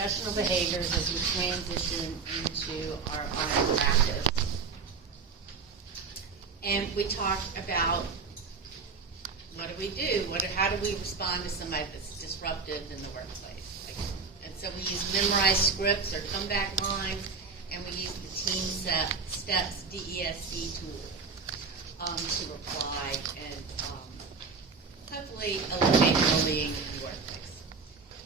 professional behaviors as we transition into our practice. And we talked about what do we do? How do we respond to somebody that's disruptive in the workplace? And so we use memorized scripts or comeback lines, and we use the Team Steps DESC tool to reply and hopefully eliminate bullying in the workplace.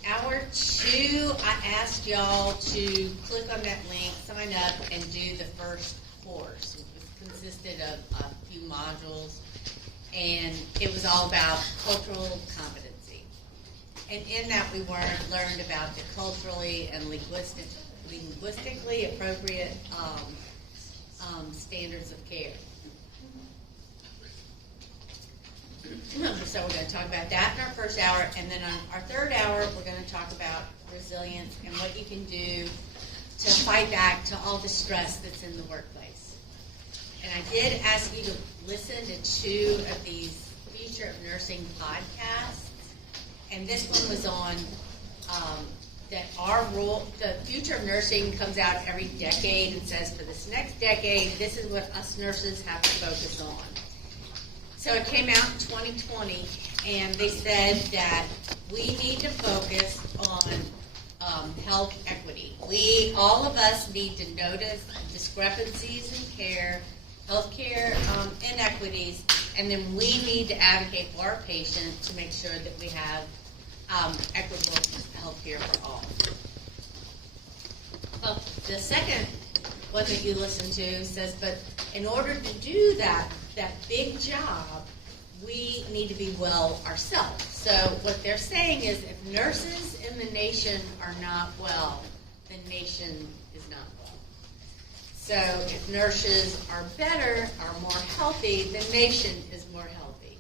Hour 2, I asked y'all to click on that link, sign up, and do the first course. It consisted of a few modules, and it was all about cultural competency. And in that, we learned about the culturally and linguistically appropriate standards of care. So we're going to talk about that in our first hour, and then on our third hour, we're going to talk about resilience and what you can do to fight back to all the stress that's in the workplace. And I did ask you to listen to 2 of these Future of Nursing podcasts, and this one was on that our role, the Future of Nursing comes out every decade and says for this next decade, this is what us nurses have to focus on. So it came out in 2020, and they said that we need to focus on health equity. All of us need to notice discrepancies in care, healthcare inequities, and then we need to advocate for our patients to make sure that we have equitable health care for all. Well, the second one that you listen to says, but in order to do that big job, we need to be well ourselves. So what they're saying is if nurses in the nation are not well, the nation is not well. So if nurses are better, are more healthy, the nation is more healthy.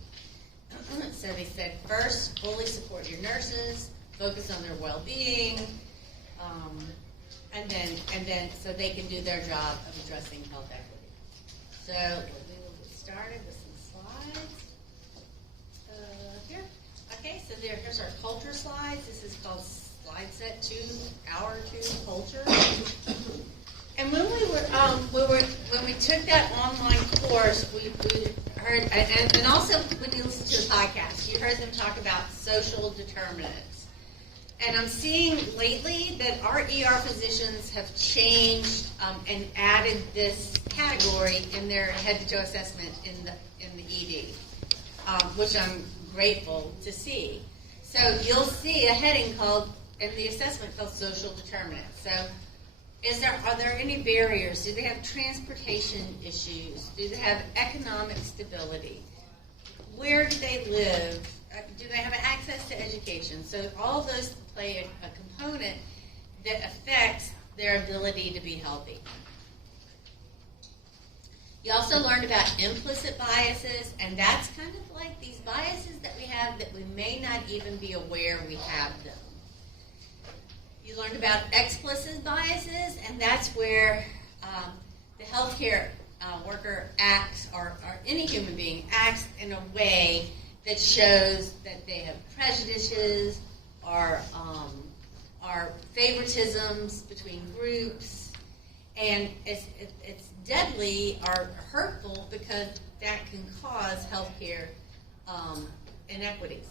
So they said, first, fully support your nurses, focus on their well-being, and then so they can do their job of addressing health equity. So we will get started with some slides. Here. Okay, so here's our culture slides. This is called Slide Set 2, Hour 2 Culture. And when we took that online course, we heard, and also when you listen to the podcast, you heard them talk about social determinants. And I'm seeing lately that our ER physicians have changed and added this category in their head-to-toe assessment in the ED, which I'm grateful to see. So you'll see a heading called, in the assessment, called social determinants. So are there any barriers? Do they have transportation issues? Do they have economic stability? Where do they live? Do they have access to education? So all of those play a component that affects their ability to be healthy. You also learned about implicit biases, and that's kind of like these biases that we have that we may not even be aware we have them. You learned about explicit biases, and that's where the healthcare worker acts, or any human being acts in a way that shows that they have prejudices or favoritisms between groups, and it's deadly or hurtful because that can cause healthcare inequities.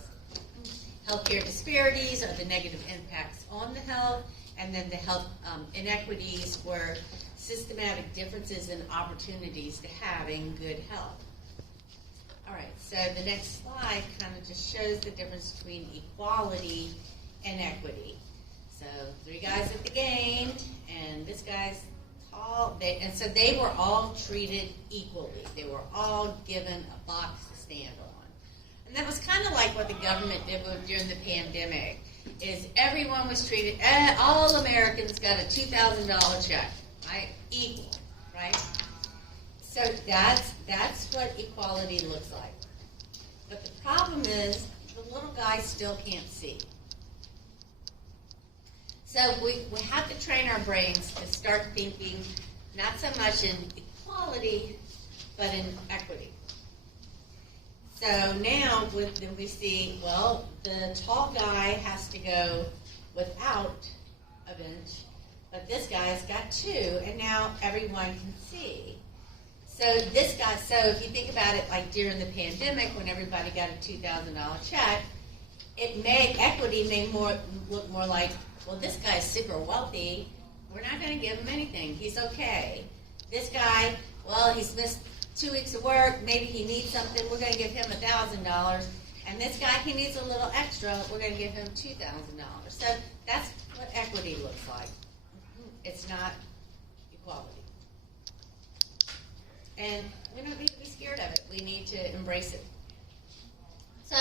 Healthcare disparities are the negative impacts on the health, and then the health inequities were systematic differences in opportunities to having good health. All right, so the next slide kind of just shows the difference between equality and equity. So 3 guys at the game, and this guy's tall, and so they were all treated equally. They were all given a box to stand on. And that was kind of like what the government did during the pandemic, is everyone was treated, all Americans got a $2,000 check, right? Equal, right? So that's what equality looks like. But the problem is the little guy still can't see. So we have to train our brains to start thinking not so much in equality, but in equity. So now we see, well, the tall guy has to go without a bench, but this guy's got 2, and now everyone can see. So this guy, so if you think about it, like during the pandemic, when everybody got a $2,000 check, equity may look more like, well, this guy's super wealthy. We're not going to give him anything. He's okay. This guy, well, he's missed 2 weeks of work. Maybe he needs something. We're going to give him $1,000. And this guy, he needs a little extra. We're going to give him $2,000. So that's what equity looks like. It's not equality. And we don't need to be scared of it. We need to embrace it. So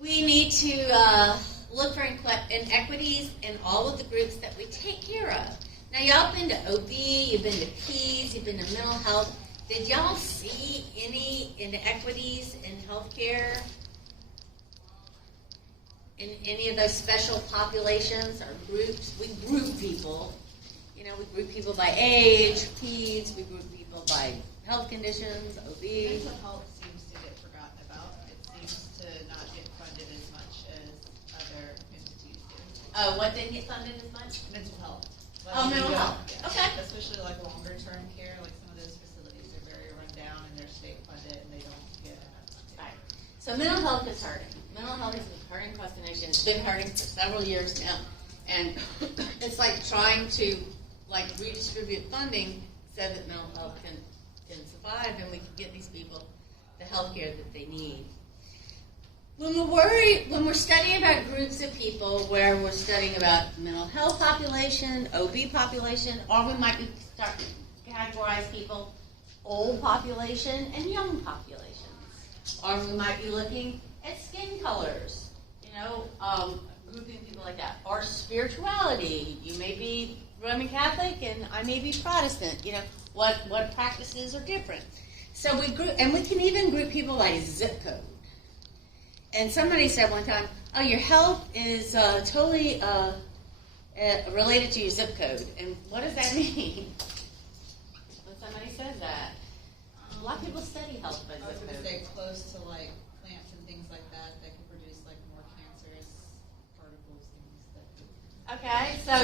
we need to look for inequities in all of the groups that we take care of. Now, y'all been to OB, you've been to PEDS, you've been to mental health. Did y'all see any inequities in healthcare? In any of those special populations or groups? We group people. You know, we group people by age, PEDS, we group people by health conditions, OB. Mental health seems to get forgotten about. It seems to not get funded as much as other entities do. Oh, what didn't get funded as much? Mental health. Mental health. Yeah. Okay. Especially like longer term care, like some of those facilities are very run down and they're state funded and they don't get enough funding. Right. So mental health is hurting. Mental health has been hurting across the nation. It's been hurting for several years now. And it's like trying to redistribute funding so that mental health can survive and we can get these people the health care that they need. When we're studying about groups of people where we're studying about mental health population, OB population, or we might be starting to categorize people, old population and young populations. Or we might be looking at skin colors, grouping people like that. Or spirituality. You may be Roman Catholic and I may be Protestant. What practices are different. So we group, and we can even group people by zip code. And somebody said one time, oh, your health is totally related to your zip code. And what does that mean? When somebody says that. A lot of people study health by I was zip going to code. say close to like plants and things like that that can produce like more cancerous particles, things that could. Okay, so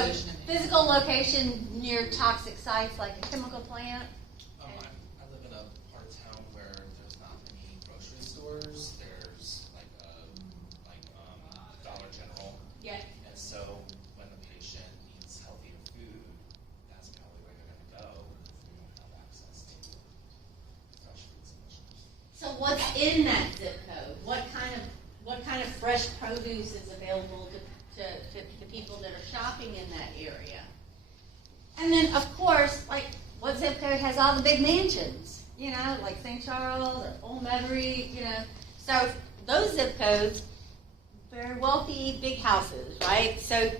physical location near toxic sites like a chemical plant. I live in a part of town where there's not many grocery stores. There's Dollar General. Yeah. And so when the patient needs healthier food, that's probably where they're going to go if we don't have access to fresh foods and vegetables. So what's in that zip code? What kind of fresh produce is available to people that are shopping in that area? And then, of course, what zip code has all the big mansions? Like St. Charles or Old Metairie, So those zip codes, very wealthy, big houses, right? So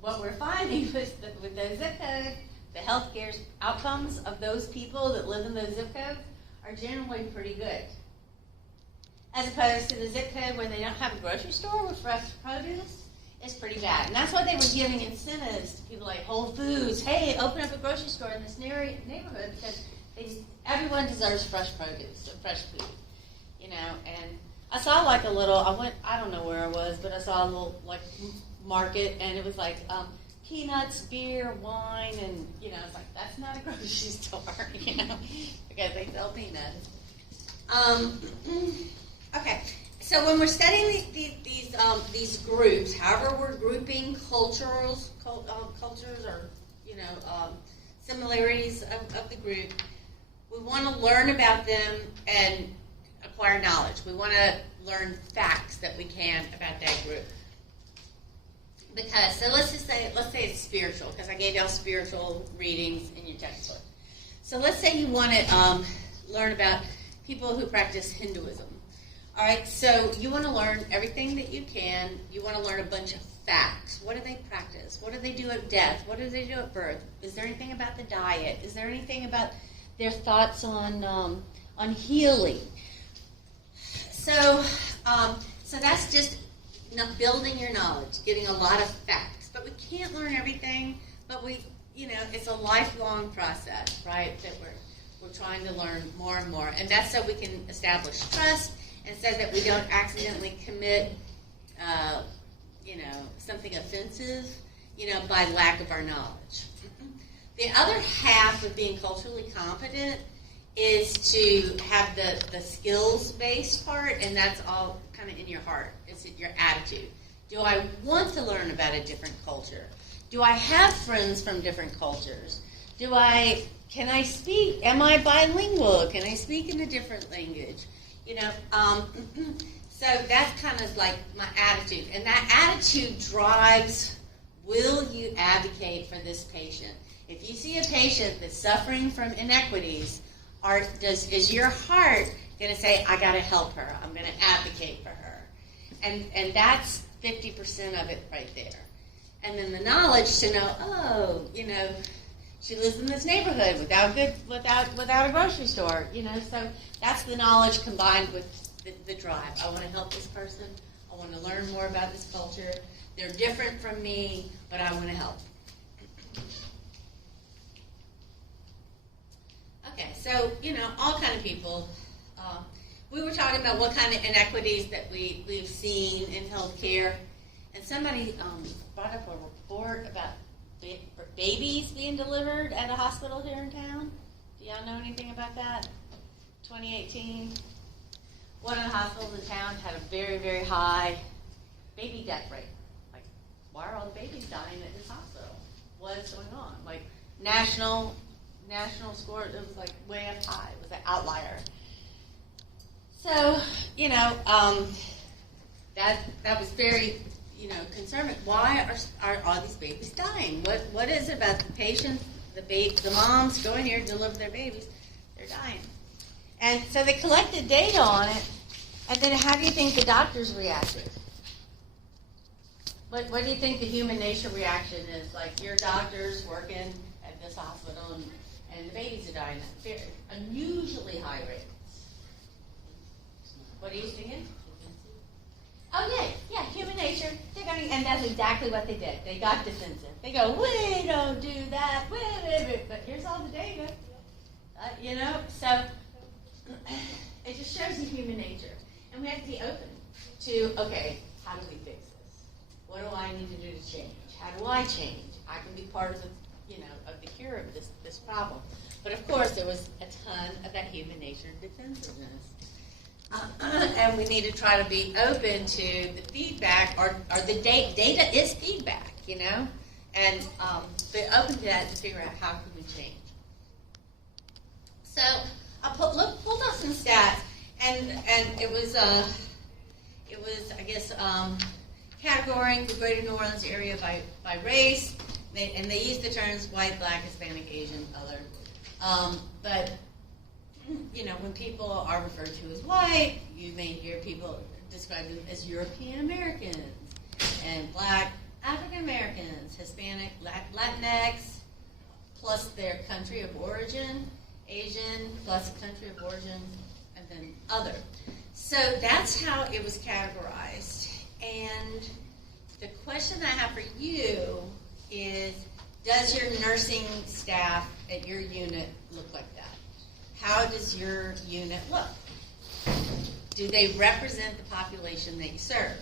what we're finding with those zip codes, the healthcare outcomes of those people that live in those zip codes are generally pretty good. As opposed to the zip code where they don't have a grocery store with fresh produce, it's pretty bad. And that's why they were giving incentives to people like Whole Foods. Hey, open up a grocery store in this neighborhood because everyone deserves fresh produce, fresh food. And I saw I don't know where I was, but I saw a little market and it was peanuts, beer, wine, and it's like, that's not a grocery store, because they sell peanuts. Okay. So when we're studying these groups, however we're grouping cultures or similarities of the group, we want to learn about them and acquire knowledge. We want to learn facts that we can about that group. Because let's say it's spiritual, because I gave y'all spiritual readings in your textbook. So let's say you want to learn about people who practice Hinduism. All right, so you want to learn everything that you can. You want to learn a bunch of facts. What do they practice? What do they do at death? What do they do at birth? Is there anything about the diet? Is there anything about their thoughts on healing? So that's just building your knowledge, getting a lot of facts. But we can't learn everything. But it's a lifelong process, right? That we're trying to learn more and more, and that's so we can establish trust. And so that we don't accidentally commit, something offensive, by lack of our knowledge. The other half of being culturally competent is to have the skills-based part, and that's all kind of in your heart. It's in your attitude. Do I want to learn about a different culture? Do I have friends from different cultures? Can I speak? Am I bilingual? Can I speak in a different language? So that's kind of like my attitude. And that attitude drives, will you advocate for this patient? If you see a patient that's suffering from inequities, is your heart going to say, I got to help her, I'm going to advocate for her? And that's 50% of it right there. And then the knowledge to know, she lives in this neighborhood without a grocery store, so that's the knowledge combined with the drive. I want to help this person. I want to learn more about this culture. They're different from me, but I want to help. Okay, so, all kind of people. We were talking about what kind of inequities that we've seen in healthcare, and somebody brought up a report about babies being delivered at a hospital here in town. Do y'all know anything about that? 2018. One of the hospitals in town had a very, very high baby death rate. Like, why are all the babies dying at this hospital? What is going on? Like, national score, it was like way up high. It was an outlier. So, that was very, concerning. Why are all these babies dying? What is it about the patients, the moms going here to deliver their babies? They're dying. And so they collected data on it, and then how do you think the doctors reacted? What do you think the human nature reaction is? Like, your doctor's working at this hospital, and the babies are dying at very unusually high rates. What are you thinking? Oh, yeah, human nature. And that's exactly what they did. They got defensive. They go, we don't do that, but here's all the data. So it just shows you human nature. And we have to be open to, okay, how do we fix this? What do I need to do to change? How do I change? I can be part of the, of the cure of this problem. But of course, there was a ton of that human nature defensiveness. And we need to try to be open to the feedback, or the data is feedback, and be open to that to figure out how can we change. So I pulled up some stats, and it was I guess categorizing the Greater New Orleans area by race, and they used the terms white, black, Hispanic, Asian, other, but. When people are referred to as white, you may hear people describe them as European Americans, and black, African Americans, Hispanic, Latinx, plus their country of origin, Asian, plus country of origin, and then other. So that's how it was categorized. And the question I have for you is, does your nursing staff at your unit look like that? How does your unit look? Do they represent the population that you serve?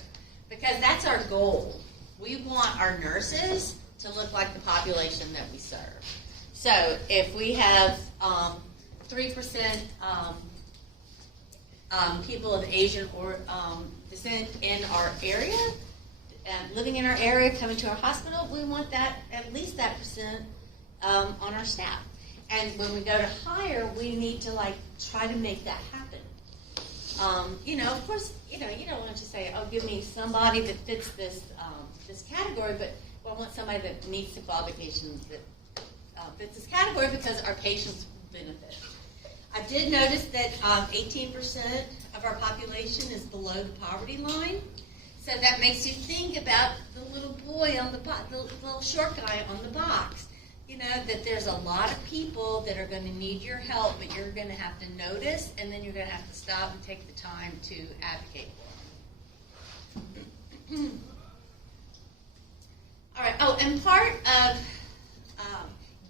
Because that's our goal. We want our nurses to look like the population that we serve. So if we have 3% people of Asian or descent in our area, living in our area, coming to our hospital, we want that, at least that percent on our staff. And when we go to hire, we need to try to make that happen. Of course, you don't want to say, oh, give me somebody that fits this category, but I want somebody that meets the qualifications that fits this category because our patients benefit. I did notice that 18% of our population is below the poverty line. So that makes you think about the little boy on the little short guy on the box. That there's a lot of people that are going to need your help, but you're going to have to notice, and then you're going to have to stop and take the time to advocate for them. All right. Oh, and part of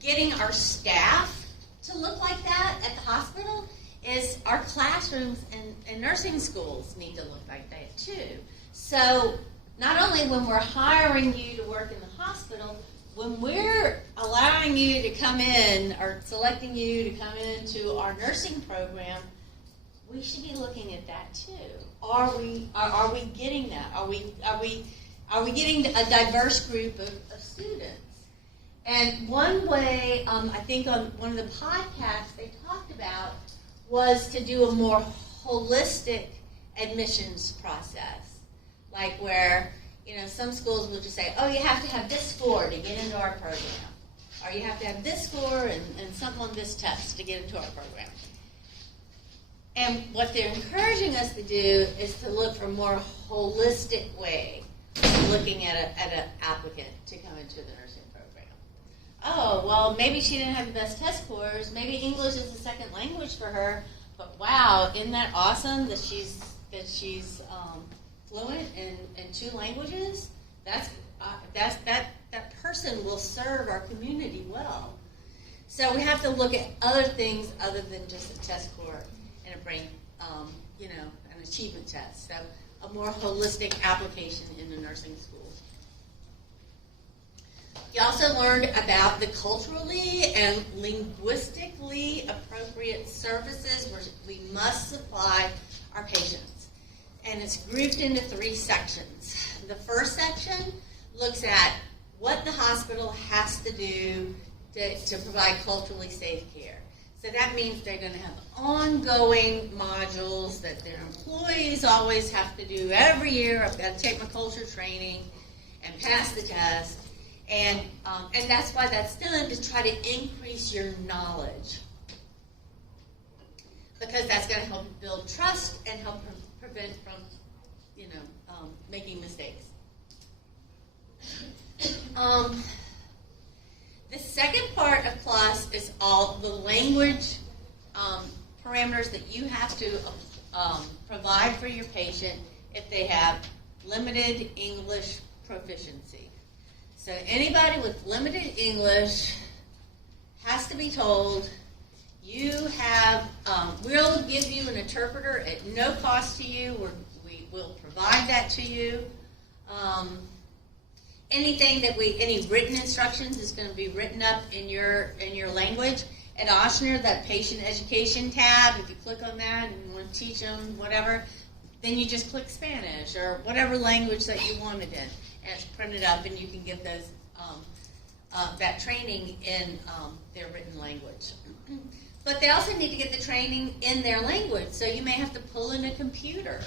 getting our staff to look like that at the hospital is our classrooms and nursing schools need to look like that too. So not only when we're hiring you to work in the hospital, when we're allowing you to come in or selecting you to come into our nursing program, we should be looking at that too. Are we getting that? Are we getting a diverse group of students? And one way, I think on one of the podcasts they talked about was to do a more holistic admissions process. Like where, some schools will just say, oh, you have to have this score to get into our program. Or you have to have this score and something on this test to get into our program. And what they're encouraging us to do is to look for a more holistic way of looking at an applicant to come into the nursing program. Oh, well, maybe she didn't have the best test scores. Maybe English is a second language for her. But wow, isn't that awesome that she's fluent in 2 languages? That person will serve our community well. So we have to look at other things other than just a test score and a brain, an achievement test. So a more holistic application in the nursing school. You also learned about the culturally and linguistically appropriate services we must supply our patients. And it's grouped into 3 sections. The first section looks at what the hospital has to do to provide culturally safe care. So that means they're going to have ongoing modules that their employees always have to do every year. I've got to take my culture training and pass the test. And that's why that's done, to try to increase your knowledge. Because that's going to help you build trust and help prevent from, making mistakes. The second part of PLUS is all the language parameters that you have to provide for your patient if they have limited English proficiency. So anybody with limited English has to be told, you have, we'll give you an interpreter at no cost to you. We will provide that to you. Any written instructions is going to be written up in your language. At Ochsner, that patient education tab, if you click on that and you want to teach them whatever, then you just click Spanish or whatever language that you want it in. And it's printed up, and you can get those that training in their written language. But they also need to get the training in their language. So you may have to pull in a computer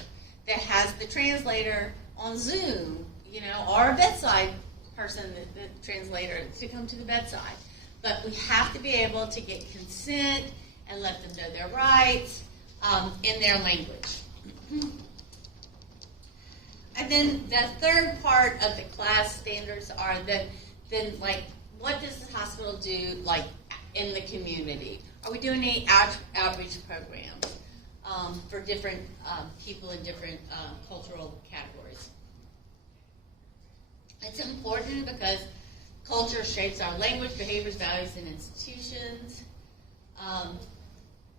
that has the translator on Zoom, or a bedside person, the translator, to come to the bedside. But we have to be able to get consent and let them know their rights in their language. And then the third part of the class standards are what does the hospital do, in the community? Are we doing any outreach programs for different people in different cultural categories? It's important because culture shapes our language, behaviors, values, and institutions.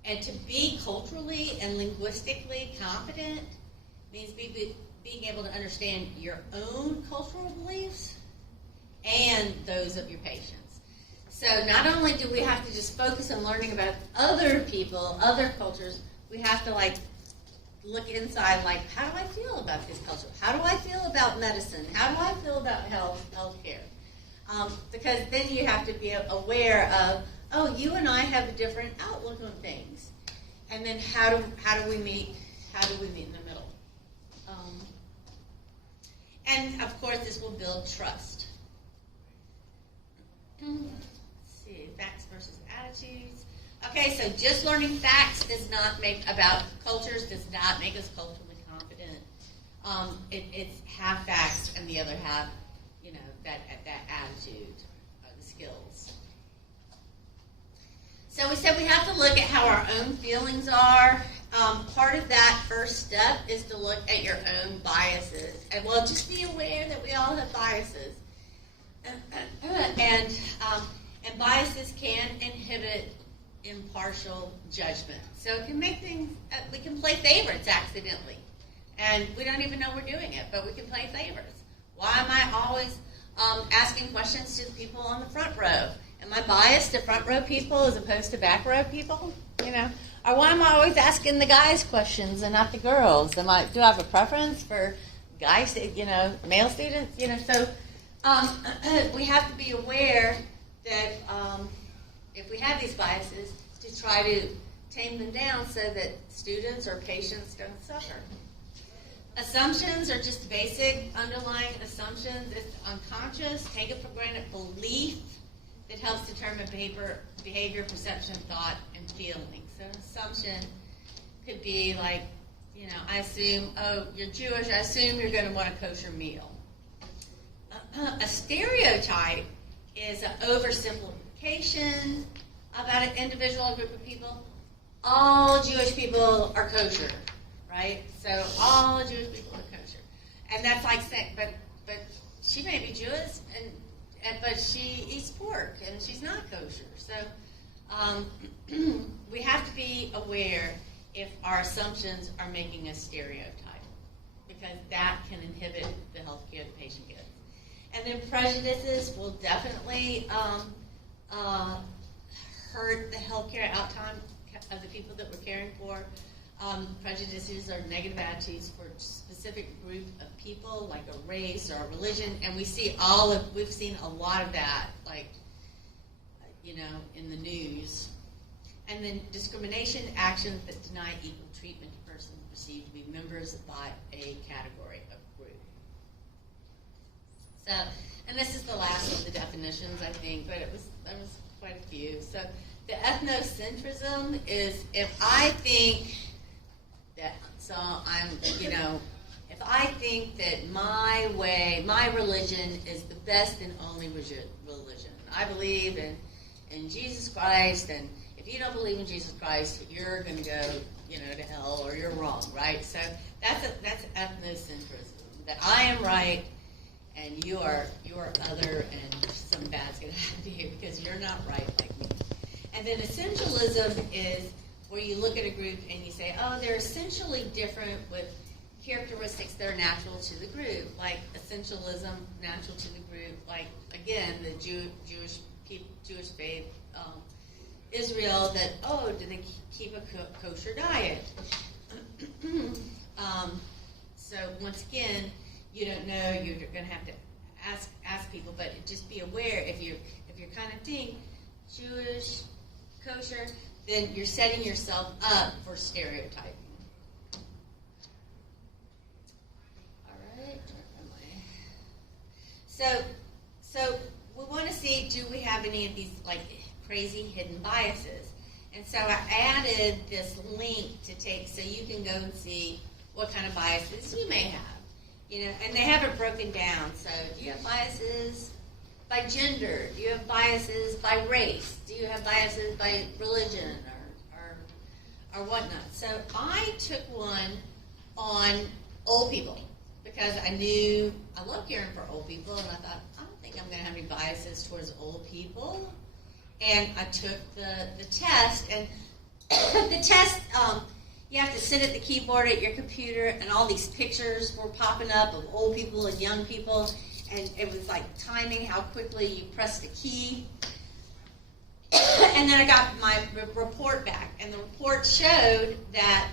And to be culturally and linguistically competent means being able to understand your own cultural beliefs and those of your patients. So not only do we have to just focus on learning about other people, other cultures, we have to look inside, how do I feel about this culture? How do I feel about medicine? How do I feel about health care? Because then you have to be aware of, you and I have a different outlook on things. And then how do we meet in the middle? And of course, this will build trust. Let's see, facts versus attitudes. Okay, so just learning facts about cultures does not make us culturally competent. It's half facts and the other half, that attitude, the skills. So we said we have to look at how our own feelings are. Part of that first step is to look at your own biases. And just be aware that we all have biases. And biases can inhibit impartial judgment. So it can make things, we can play favorites accidentally. And we don't even know we're doing it, but we can play favorites. Why am I always asking questions to the people on the front row? Am I biased to front row people as opposed to back row people? You know, or why am I always asking the guys questions and not the girls? Do I have a preference for guys, male students? So we have to be aware that if we have these biases, to try to tame them down so that students or patients don't suffer. Assumptions are just basic underlying assumptions. It's unconscious, take it for granted belief that helps determine behavior, perception, thought, and feeling. So an assumption could be like, I assume, oh, you're Jewish, I assume you're going to want a kosher meal. A stereotype is an oversimplification about an individual or group of people. All Jewish people are kosher, right? So all Jewish people are kosher. And that's like saying, but she may be Jewish, but she eats pork, and she's not kosher. So we have to be aware if our assumptions are making a stereotype, because that can inhibit the health care the patient gets. And then prejudices will definitely hurt the healthcare outcome of the people that we're caring for. Prejudices are negative attitudes for a specific group of people, like a race or a religion, and we've seen a lot of that, in the news. And then discrimination actions that deny equal treatment to persons perceived to be members by a category of group. So, and this is the last of the definitions, I think, but there was quite a few. So the ethnocentrism is if I think that my way, my religion is the best and only religion. I believe in Jesus Christ, and if you don't believe in Jesus Christ, you're going to go, to hell, or you're wrong, right? So that's ethnocentrism. That I am right, and you are other, and some bad's going to happen to you because you're not right like me. And then essentialism is where you look at a group and you say, oh, they're essentially different with characteristics that are natural to the group, like essentialism, natural to the group, like, again, the Jewish faith, Israel, that, oh, do they keep a kosher diet? So once again, you don't know, you're going to have to ask people, but just be aware if you're kind of think Jewish, kosher, then you're setting yourself up for stereotyping. All right, where am I? So we want to see, do we have any of these crazy hidden biases? And so I added this link to take so you can go and see what kind of biases you may have. And they have it broken down. So do you have biases by gender? Do you have biases by race? Do you have biases by religion or whatnot? So I took one on old people because I love caring for old people, and I thought, I don't think I'm going to have any biases towards old people. And I took the test, and the test, you have to sit at the keyboard at your computer, and all these pictures were popping up of old people and young people, and it was like timing how quickly you press the key. And then I got my report back, and the report showed that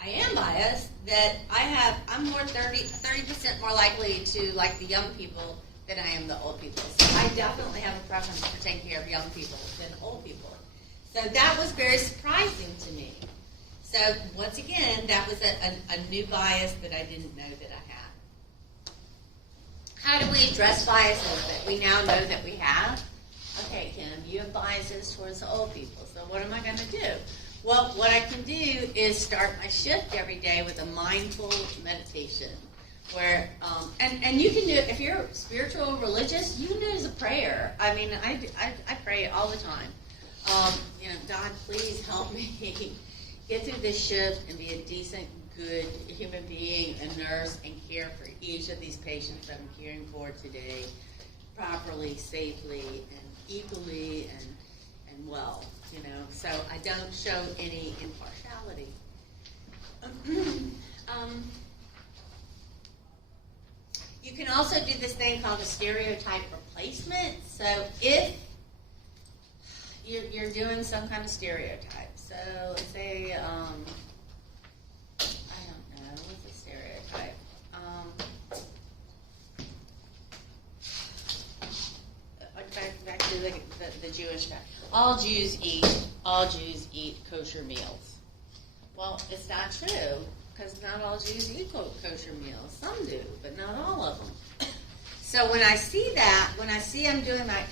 I am biased, that I'm more 30% more likely to like the young people than I am the old people. So I definitely have a preference for taking care of young people than old people. So that was very surprising to me. So once again, that was a new bias that I didn't know that I had. How do we address biases that we now know that we have? Okay, Kim, you have biases towards the old people. So what am I going to do? Well, what I can do is start my shift every day with a mindful meditation. Where and you can do it if you're spiritual or religious. You can do it as a prayer. I mean, I pray all the time. God, please help me get through this shift and be a decent, good human being, a nurse, and care for each of these patients that I'm caring for today, properly, safely, and equally, and well. So I don't show any impartiality. You can also do this thing called a stereotype replacement. So if you're doing some kind of stereotype, so let's say, I don't know, what's a stereotype? Back to the Jewish guy. All Jews eat kosher meals. Well, it's not true, because not all Jews eat kosher meals. Some do, but not all of them. So when I see that, I'm doing my,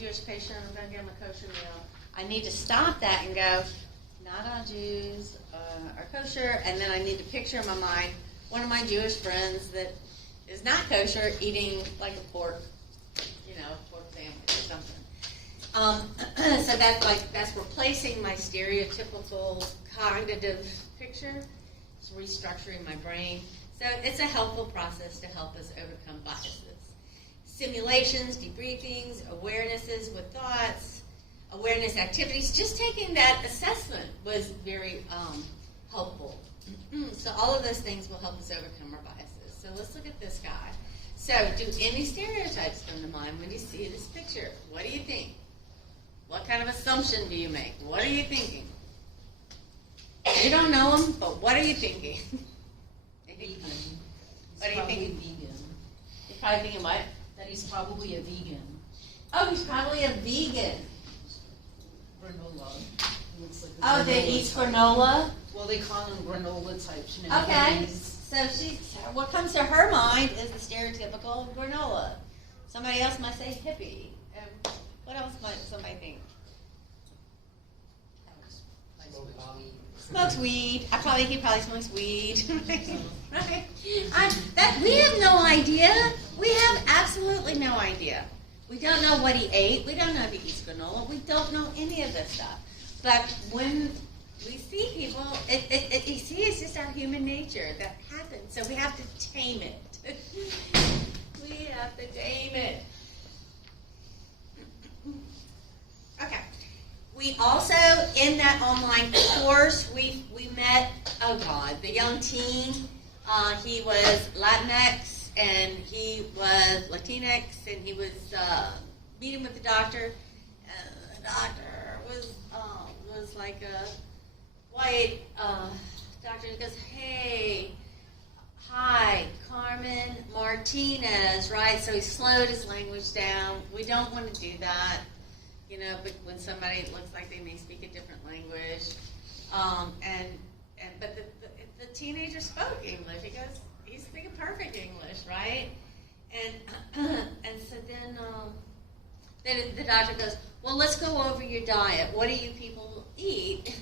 Jewish patient, I'm going to give him a kosher meal, I need to stop that and go, not all Jews are kosher, and then I need to picture in my mind one of my Jewish friends that is not kosher eating like a pork sandwich or something. So that's replacing my stereotypical cognitive picture. It's restructuring my brain. So it's a helpful process to help us overcome biases. Simulations, debriefings, awarenesses with thoughts, awareness activities. Just taking that assessment was very helpful. So all of those things will help us overcome our biases. So let's look at this guy. So do any stereotypes come to mind when you see this picture? What do you think? What kind of assumption do you make? What are you thinking? You don't know him, but what are you thinking? Vegan. What are you thinking? Vegan. You're probably thinking what? That he's probably a vegan. Oh, he's probably a vegan. Granola. He looks like a Oh, they granola eat type. granola? Well, they call them granola types. You know, Okay. these- So what comes to her mind is the stereotypical granola. Somebody else might say hippie. What else might somebody think? Smokes weed. He probably smokes weed. Right? We have no idea. We have absolutely no idea. We don't know what he ate. We don't know if he eats granola. We don't know any of this stuff. But when we see people, it's just our human nature that happens. So we have to tame it. We have to tame it. Okay. We also, in that online course, we met, the young teen. He was Latinx, and he was Latinx, and he was meeting with the doctor. The doctor was like a white doctor. He goes, hi, Carmen Martinez, right? So he slowed his language down. We don't want to do that. But when somebody looks like they may speak a different language, but the teenager spoke English. He's speaking perfect English, right? And so then the doctor goes, well, let's go over your diet. What do you people eat?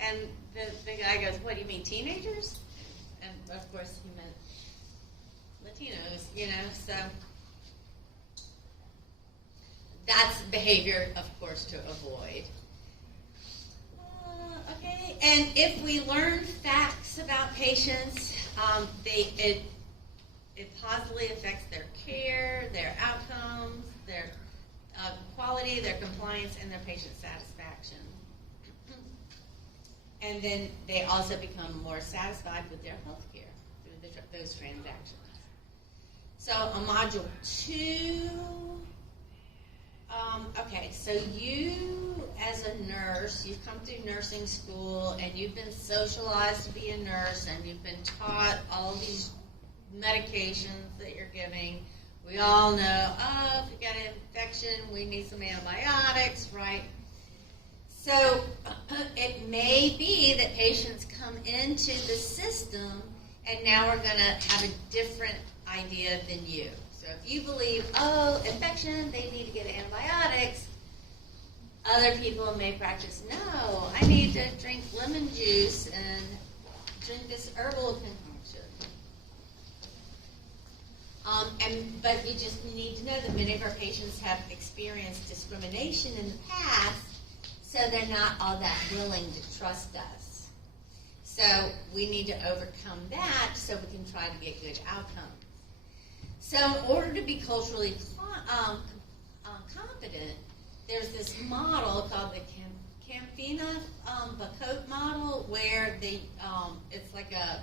And the guy goes, what do you mean, teenagers? And of course he meant Latinos, so. That's behavior, of course, to avoid. Okay, and if we learn facts about patients, it positively affects their care, their outcomes, their quality, their compliance, and their patient satisfaction. And then they also become more satisfied with their health care through those transactions. So on Module 2, so you as a nurse, you've come through nursing school and you've been socialized to be a nurse and you've been taught all these medications that you're giving. We all know, if you got an infection, we need some antibiotics, right? So it may be that patients come into the system and now we're going to have a different idea than you. So if you believe, infection, they need to get antibiotics, other people may practice, no, I need to drink lemon juice and drink this herbal concoction. But you just need to know that many of our patients have experienced discrimination in the past, so they're not all that willing to trust us. So we need to overcome that so we can try to get good outcomes. So in order to be culturally competent, there's this model called the Campina-Bacote model, where they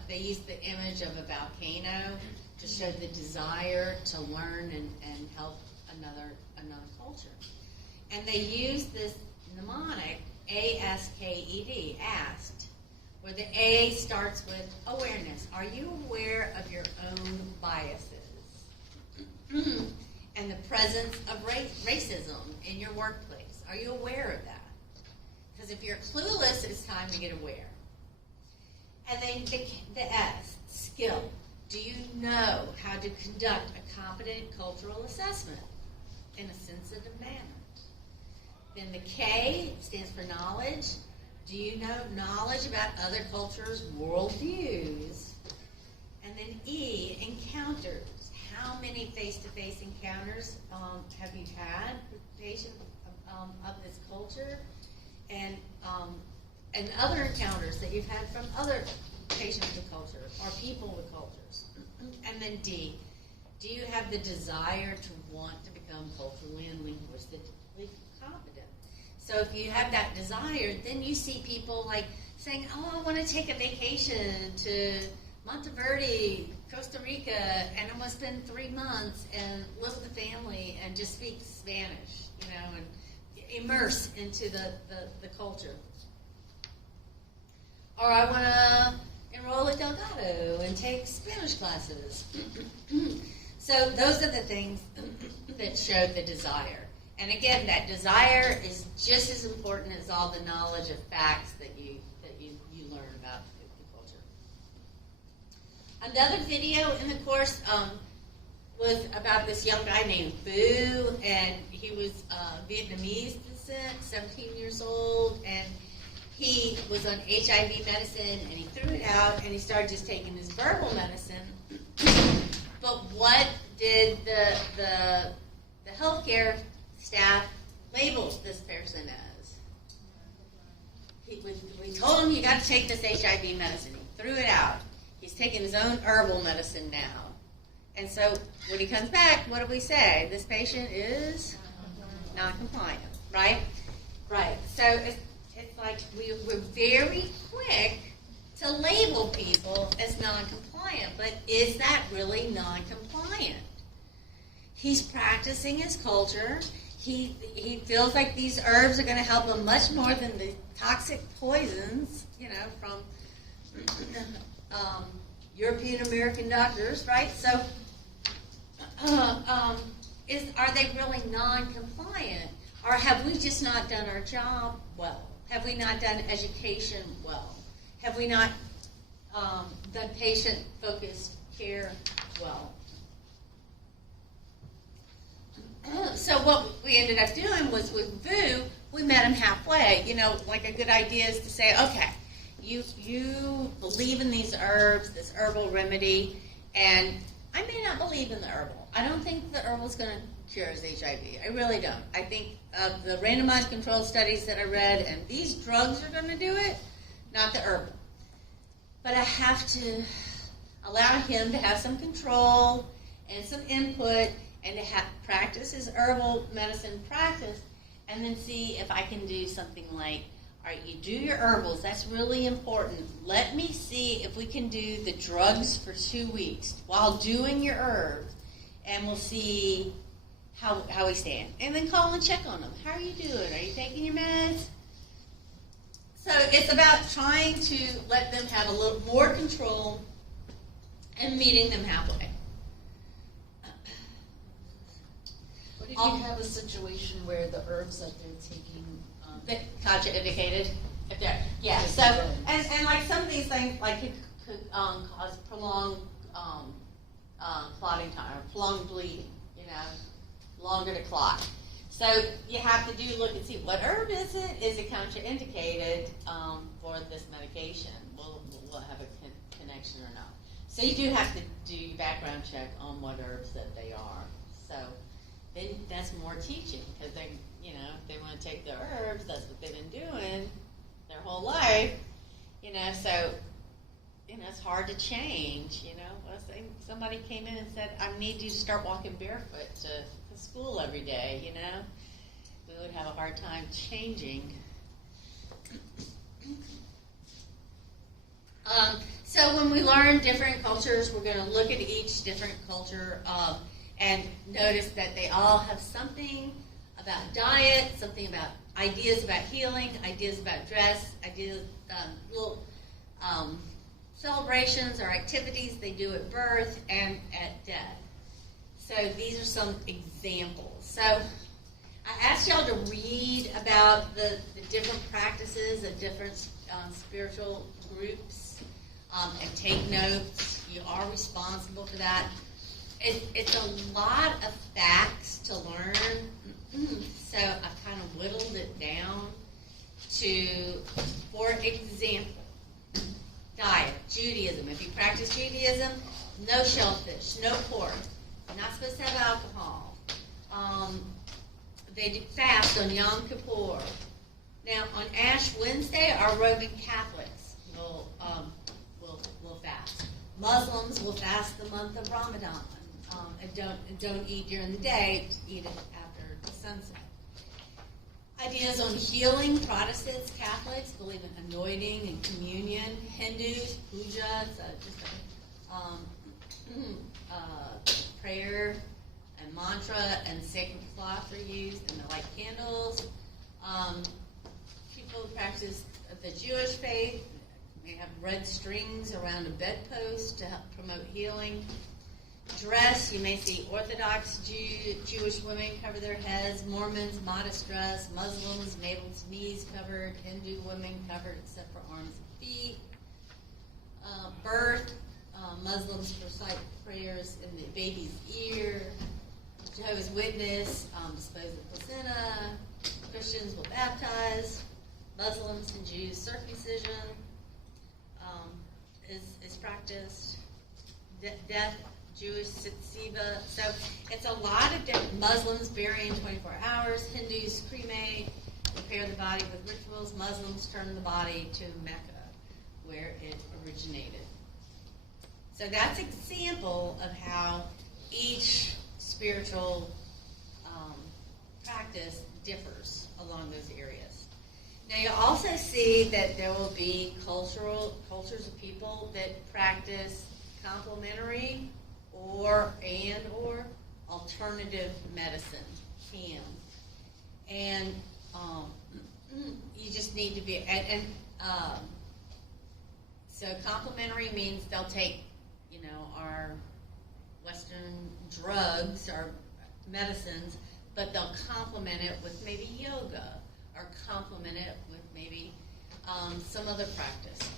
use the image of a volcano, to show the desire to learn and help another culture. And they use this mnemonic, ASKED, asked, where the A starts with awareness. Are you aware of your own biases? And the presence of racism in your workplace. Are you aware of that? Because if you're clueless, it's time to get aware. And then the S, skill. Do you know how to conduct a competent cultural assessment in a sensitive manner? Then the K stands for knowledge. Do you know knowledge about other cultures' worldviews? And then E, encounters. How many face-to-face encounters have you had with patients of this culture? And other encounters that you've had from other patients with culture or people with cultures. And then D, do you have the desire to want to become culturally and linguistically competent? So if you have that desire, then you see people like saying, oh, I want to take a vacation to Monteverde, Costa Rica, and I'm going to spend 3 months and live with the family and just speak Spanish, and immerse into the culture. Or I want to enroll at Delgado and take Spanish classes. So those are the things that show the desire. And again, that desire is just as important as all the knowledge of facts that you learn about the culture. Another video in the course was about this young guy named Boo, and he was Vietnamese descent, 17 years old, and he was on HIV medicine, and he threw it out, and he started just taking his verbal medicine. But what did the healthcare staff label this person as? We told him, you got to take this HIV medicine. He threw it out. He's taking his own herbal medicine now. And so when he comes back, what do we say? This patient is non-compliant, right? Right. So it's like we're very quick to label people as non-compliant, but is that really non-compliant? He's practicing his culture. He feels like these herbs are going to help him much more than the toxic poisons, from European American doctors, right? So, are they really non-compliant, or have we just not done our job well? Have we not done education well? Have we not done patient-focused care well? So what we ended up doing was with Boo, we met him halfway. Like a good idea is to say, okay, you believe in these herbs, this herbal remedy, and I may not believe in the herbal. I don't think the herbal is going to cure his HIV. I really don't. I think of the randomized controlled studies that I read, and these drugs are going to do it, not the herbal. But I have to allow him to have some control and some input and to practice his herbal medicine practice, and then see if I can do something like, all right, you do your herbals, that's really important. Let me see if we can do the drugs for 2 weeks while doing your herbs, and we'll see how we stand. And then call and check on them. How are you doing? Are you taking your meds? So it's about trying to let them have a little more control and meeting them halfway. What if you have a situation where the herbs that they're taking Contraindicated? Yeah. So and like some of these things like could cause prolonged clotting time or prolonged bleeding. Longer to clot. So you have to look and see what herb is it? Is it contraindicated for this medication? Will have a connection or not? So you do have to do your background check on what herbs that they are. So then that's more teaching because they, if they want to take the herbs, that's what they've been doing their whole life. So it's hard to change. Somebody came in and said, "I need you to start walking barefoot to school every day." We would have a hard time changing. So when we learn different cultures, we're going to look at each different culture and notice that they all have something about diet, something about ideas about healing, ideas about dress, ideas, little celebrations or activities they do at birth and at death. So these are some examples. So I asked y'all to read about the different practices of different spiritual groups and take notes. You are responsible for that. It's a lot of facts to learn, so I've kind of whittled it down to, for example, diet, Judaism. If you practice Judaism, no shellfish, no pork. You're not supposed to have alcohol. They do fast on Yom Kippur. Now, on Ash Wednesday, our Roman Catholics will fast. Muslims will fast the month of Ramadan and don't eat during the day. Eat it after the sunset. Ideas on healing. Protestants, Catholics believe in anointing and communion. Hindus, puja, just prayer and mantra and sacred cloth are used, and they light candles. People who practice the Jewish faith, they have red strings around a bedpost to help promote healing. Dress, you may see Orthodox Jewish women cover their heads, Mormons, modest dress, Muslims, navel to knees covered, Hindu women covered except for arms and feet. Birth, Muslims recite prayers in the baby's ear. Jehovah's Witness dispose of placenta. Christians will baptize. Muslims and Jews, circumcision is practiced. Death, Jewish siva. So it's a lot of different. Muslims bury in 24 hours. Hindus cremate, prepare the body with rituals. Muslims turn the body to Mecca, where it originated. So that's an example of how each spiritual practice differs along those areas. Now you'll also see that there will be cultures of people that practice complementary or alternative medicine, CAM. And you just need to be, so complementary means they'll take, our Western drugs, our medicines, but they'll complement it with maybe yoga or complement it with maybe some other practice.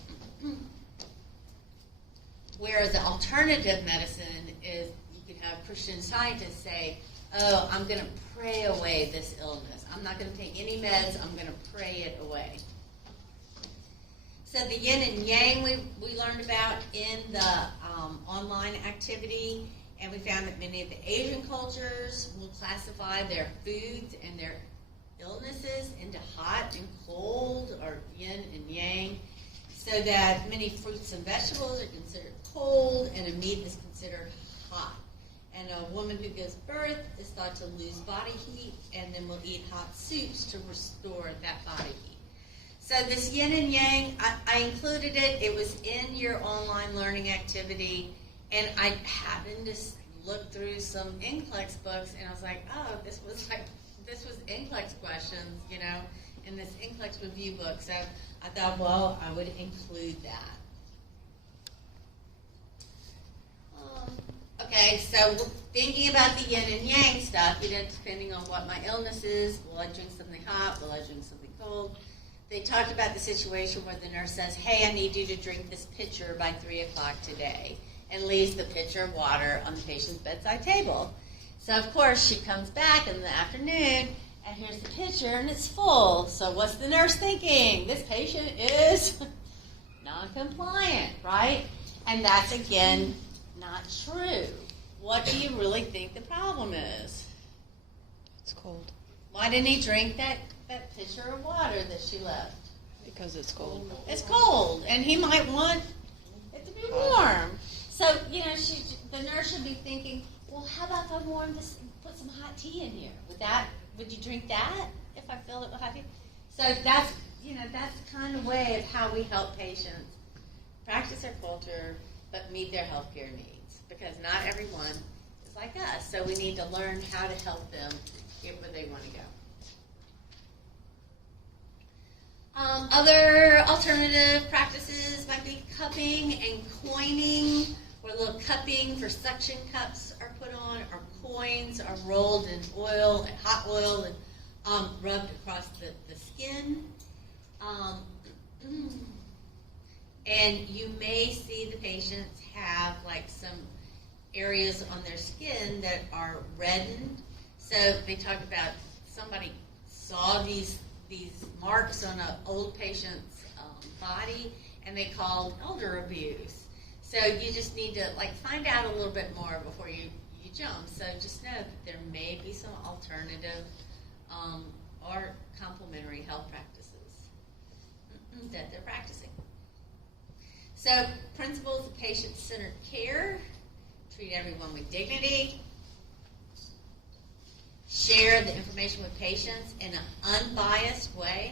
Whereas the alternative medicine is, you can have Christian scientists say, oh, I'm going to pray away this illness. I'm not going to take any meds. I'm going to pray it away. So the yin and yang we learned about in the online activity, and we found that many of the Asian cultures will classify their foods and their illnesses into hot and cold, or yin and yang, so that many fruits and vegetables are considered cold and a meat is considered hot. And a woman who gives birth is thought to lose body heat and then will eat hot soups to restore that body heat. So this yin and yang, I included it. It was in your online learning activity, and I happened to look through some NCLEX books, and I was like, oh, this was NCLEX questions, in this NCLEX review book. So I thought, well, I would include that. Okay, so we're thinking about the yin and yang stuff, depending on what my illness is. Will I drink something hot? Will I drink something cold? They talked about the situation where the nurse says, hey, I need you to drink this pitcher by 3 o'clock today, and leaves the pitcher of water on the patient's bedside table. So, of course, she comes back in the afternoon, and here's the pitcher, and it's full. So what's the nurse thinking? This patient is non-compliant, right? And that's, again, not true. What do you really think the problem is? It's cold. Why didn't he drink that pitcher of water that she left? Because it's cold. It's cold, and he might want it to be warm. So, the nurse should be thinking, well, how about if I warm this, put some hot tea in here? Would you drink that if I fill it with hot tea? So that's the kind of way of how we help patients practice their culture, but meet their healthcare needs. Because not everyone is like us, so we need to learn how to help them get where they want to go. Other alternative practices might be cupping and coining, where little cupping for suction cups are put on, or coins are rolled in oil, hot oil, and rubbed across the skin. And you may see the patients have like some areas on their skin that are reddened. So they talk about somebody saw these marks on an old patient's body, and they called elder abuse. So you just need to like find out a little bit more before you jump. So just know that there may be some alternative or complementary health practices that they're practicing. So principles of patient-centered care: treat everyone with dignity, share the information with patients in an unbiased way,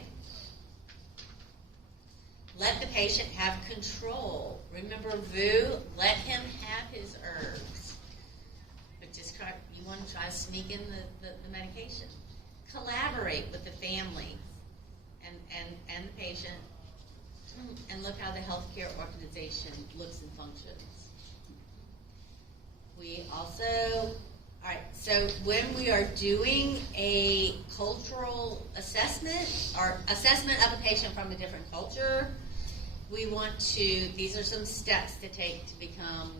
let the patient have control. Remember VU, let him have his herbs. But just you want to try to sneak in the medication. Collaborate with the family and the patient, and look how the healthcare organization looks and functions. We also, so when we are doing a cultural assessment or assessment of a patient from a different culture, we want to, these are some steps to take to become,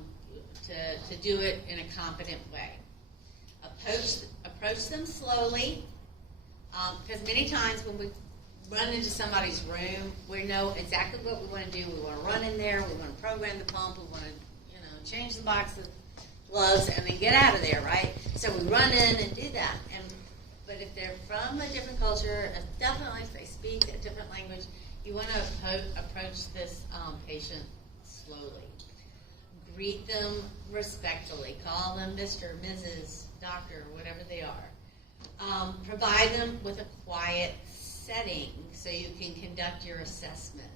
to do it in a competent way. Approach them slowly, because many times when we run into somebody's room, we know exactly what we want to do. We want to run in there, we want to program the pump, we want to, change the box of gloves and then get out of there, right? So we run in and do that. But if they're from a different culture, definitely if they speak a different language, you want to approach this patient slowly. Greet them respectfully. Call them Mr., Mrs., Doctor, whatever they are. Provide them with a quiet setting so you can conduct your assessment.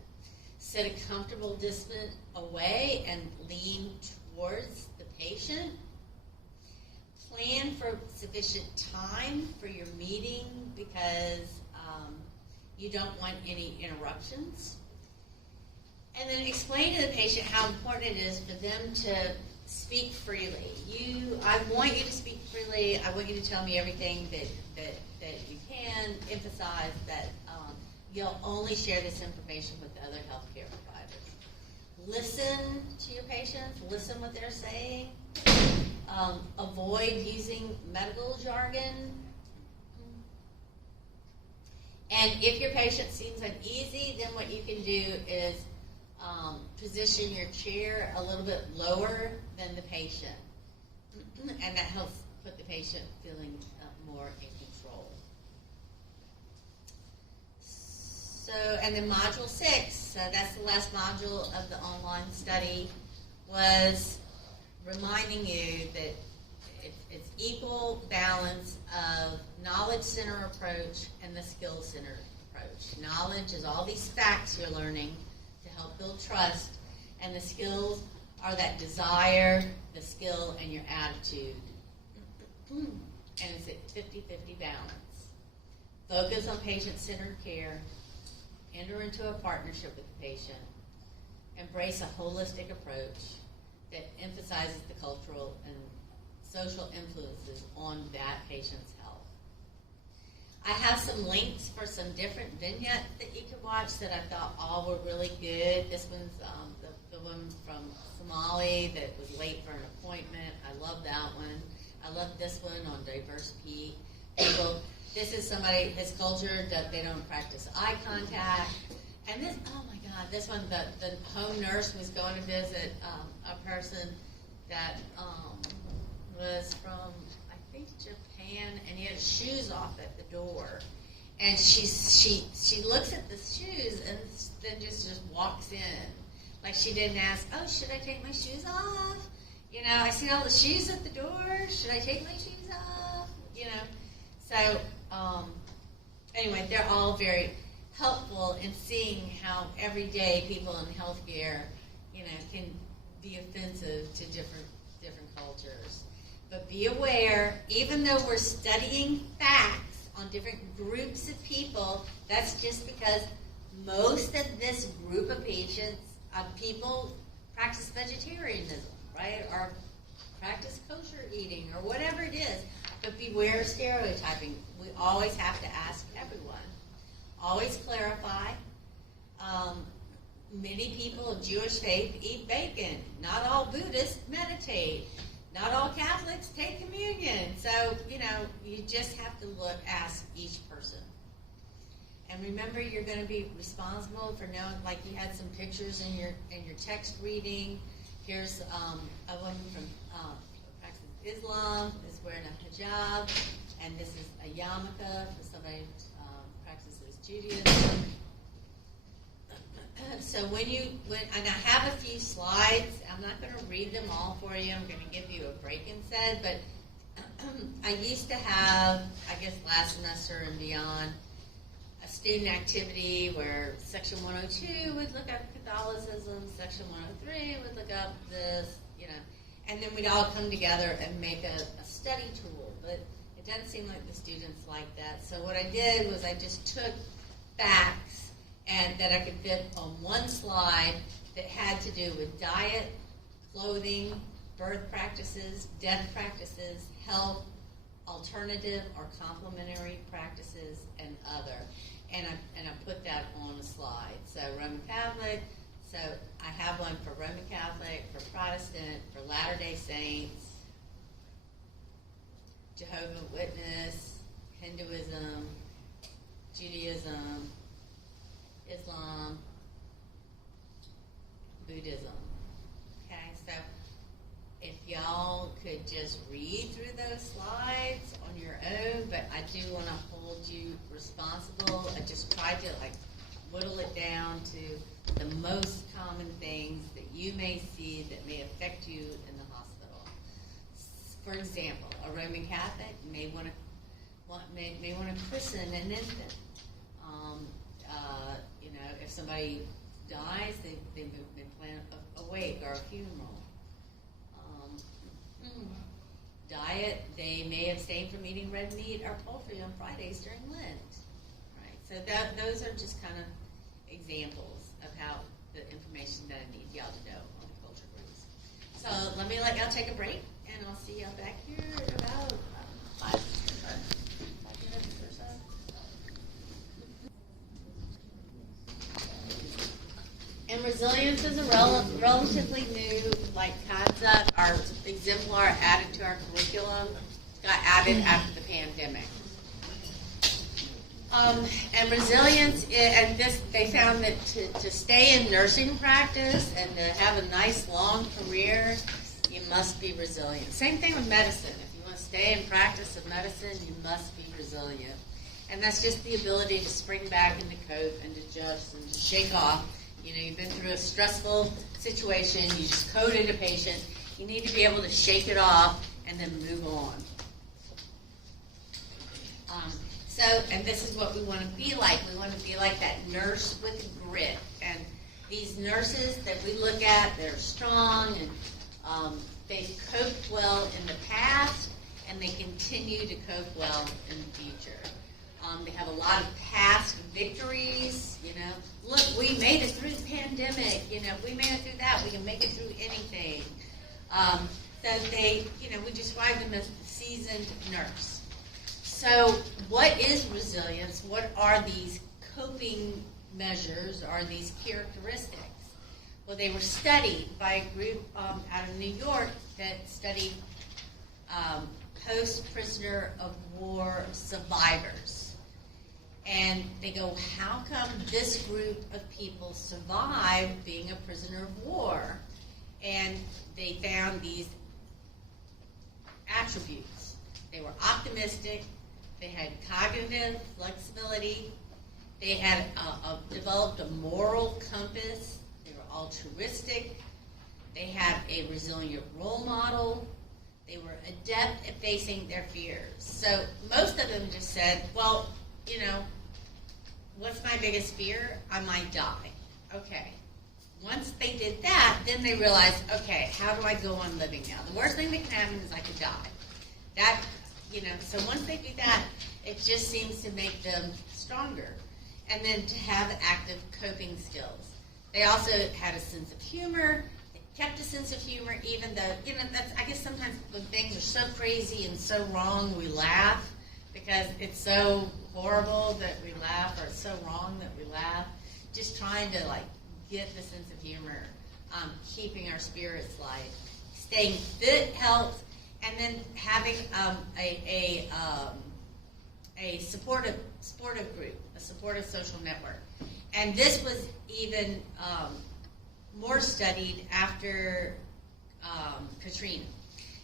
Set a comfortable distance away and lean towards the patient. Plan for sufficient time for your meeting because you don't want any interruptions. And then explain to the patient how important it is for them to speak freely. I want you to speak freely. I want you to tell me everything that you can. Emphasize that you'll only share this information with the other healthcare providers. Listen to your patients. Listen what they're saying. Avoid using medical jargon. And if your patient seems uneasy, then what you can do is position your chair a little bit lower than the patient. And that helps put the patient feeling more in control. So, and then module 6, so that's the last module of the online study, was reminding you that it's equal balance of knowledge-centered approach and the skill-centered approach. Knowledge is all these facts you're learning to help build trust, and the skills are that desire, the skill, and your attitude. And it's at 50-50 balance. Focus on patient-centered care. Enter into a partnership with the patient. Embrace a holistic approach that emphasizes the cultural and social influences on that patient's health. I have some links for some different vignettes that you can watch that I thought all were really good. This one's the one from Somali that was late for an appointment. I love that one. I love this one on diverse people. This is somebody, his culture, that they don't practice eye contact. And this, oh my God, this one, the home nurse was going to visit a person that was from, I think, Japan, and he had shoes off at the door. And she looks at the shoes and then just walks in. Like she didn't ask, oh, should I take my shoes off? I see all the shoes at the door. Should I take my shoes off? So anyway, they're all very helpful in seeing how every day people in healthcare, can be offensive to different cultures. But be aware, even though we're studying facts on different groups of people, that's just because most of this group of people practice vegetarianism, right? Or practice kosher eating, or whatever it is. But beware of stereotyping. We always have to ask everyone. Always clarify. Many people of Jewish faith eat bacon. Not all Buddhists meditate. Not all Catholics take communion. So, you just have to ask each person. And remember, you're going to be responsible for knowing, like you had some pictures in your text reading. Here's a woman from practices Islam is wearing a hijab, and this is a yarmulke for somebody who practices Judaism. So and I have a few slides. I'm not going to read them all for you. I'm going to give you a break instead. But I used to have, I guess last semester and beyond, a student activity where Section 102 would look up Catholicism, Section 103 would look up this, and then we'd all come together and make a study tool. But it doesn't seem like the students like that. So what I did was I just took facts and that I could fit on one slide that had to do with diet, clothing, birth practices, death practices, health, alternative or complementary practices, and other. And I put that on a slide. So Roman Catholic, so I have one for Roman Catholic, for Protestant, for Latter-day Saints, Jehovah's Witness, Hinduism, Judaism, Islam, Buddhism. Okay, so if y'all could just read through those slides on your own, but I do want to hold you responsible. I just tried to whittle it down to the most common things that you may see that may affect you in the hospital. For example, a Roman Catholic may want to christen an infant. If somebody dies, they plan a wake or a funeral. Diet, they may abstain from eating red meat or poultry on Fridays during Lent. Right. So those are just kind of examples of how the information that I need y'all to know on the culture groups. So let y'all take a break, and I'll see y'all back here in about 5 minutes or so. And resilience is a relatively new concept. Our exemplar added to our curriculum got added after the pandemic. And resilience, they found that to stay in nursing practice and to have a nice long career, you must be resilient. Same thing with medicine. If you want to stay in practice of medicine, you must be resilient. And that's just the ability to spring back and to cope and to adjust and to shake off. You've been through a stressful situation, you just coded a patient, you need to be able to shake it off and then move on. And this is what we want to be like. We want to be like that nurse with grit. And these nurses that we look at, they're strong and they've coped well in the past and they continue to cope well in the future. They have a lot of past victories, Look, we made it through the pandemic, if we made it through that, we can make it through anything. So they, we describe them as the seasoned nurse. So what is resilience? What are these coping measures, or these characteristics? Well, they were studied by a group out of New York that studied post-prisoner of war survivors. And they go, how come this group of people survived being a prisoner of war? And they found these attributes. They were optimistic. They had cognitive flexibility. They had developed a moral compass. They were altruistic. They had a resilient role model. They were adept at facing their fears. So most of them just said, well, what's my biggest fear? I might die. Okay. once they did that, then they realized, okay, how do I go on living now? The worst thing that can happen is I could die. That, so once they do that, it just seems to make them stronger. And then to have active coping skills. They also had a sense of humor. They kept a sense of humor, even though, that's, I guess sometimes when things are so crazy and so wrong, we laugh because it's so horrible that we laugh, or it's so wrong that we laugh. Just trying to get the sense of humor, keeping our spirits light, staying fit, health, and then having a supportive group, a supportive social network. And this was even more studied after Katrina.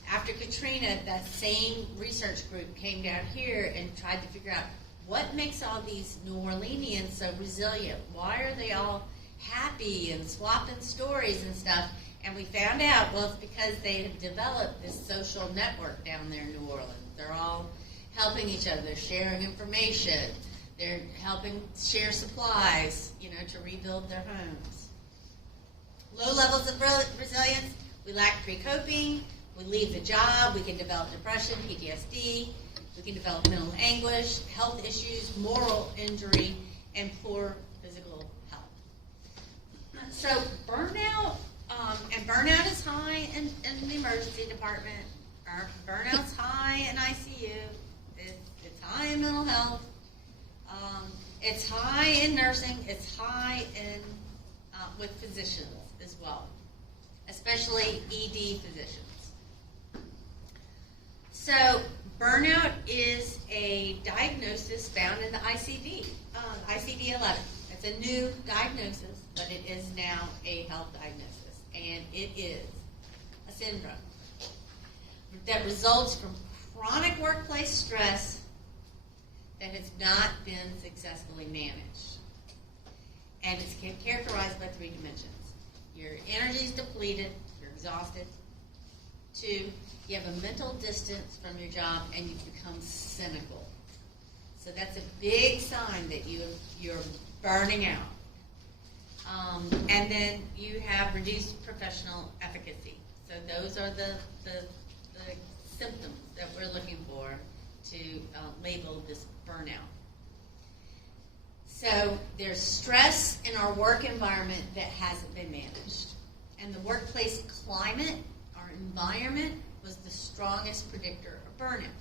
After Katrina, that same research group came down here and tried to figure out what makes all these New Orleanians so resilient. Why are they all happy and swapping stories and stuff? And we found out, well, it's because they have developed this social network down there in New Orleans. They're all helping each other, sharing information. They're helping share supplies, to rebuild their homes. Low levels of resilience, we lack pre-coping, we leave the job, we can develop depression, PTSD, we can develop mental anguish, health issues, moral injury, and poor physical health. So burnout, and burnout is high in the emergency department, or burnout's high in ICU, it's high in mental health, it's high in nursing, it's high in with physicians as well, especially ED physicians. So burnout is a diagnosis found in the ICD-11. It's a new diagnosis, but it is now a health diagnosis, and it is a syndrome that results from chronic workplace stress that has not been successfully managed. And it's characterized by 3 dimensions. Your energy is depleted, you're exhausted. 2, you have a mental distance from your job and you've become cynical. So that's a big sign that you're burning out. And then you have reduced professional efficacy. So those are the symptoms that we're looking for to label this burnout. So there's stress in our work environment that hasn't been managed. And the workplace climate, our environment, was the strongest predictor of burnout.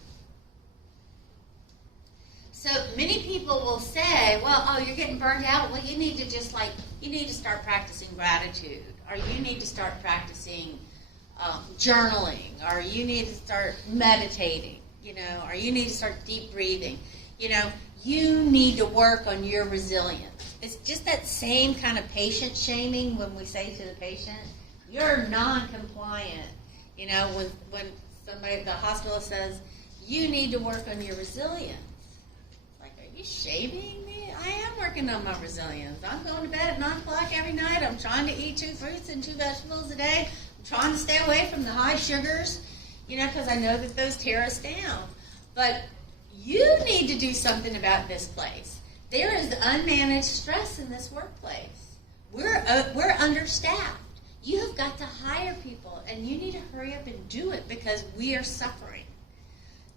So many people will say, well, you're getting burned out. Well, you need to start practicing gratitude, or you need to start practicing journaling, or you need to start meditating, or you need to start deep breathing. You need to work on your resilience. It's just that same kind of patient shaming when we say to the patient, you're non-compliant. When somebody, the hospital says, you need to work on your resilience. Like, are you shaming me? I am working on my resilience. I'm going to bed at 9 o'clock every night. I'm trying to eat 2 fruits and 2 vegetables a day. I'm trying to stay away from the high sugars, because I know that those tear us down. But you need to do something about this place. There is unmanaged stress in this workplace. We're understaffed. You have got to hire people, and you need to hurry up and do it because we are suffering.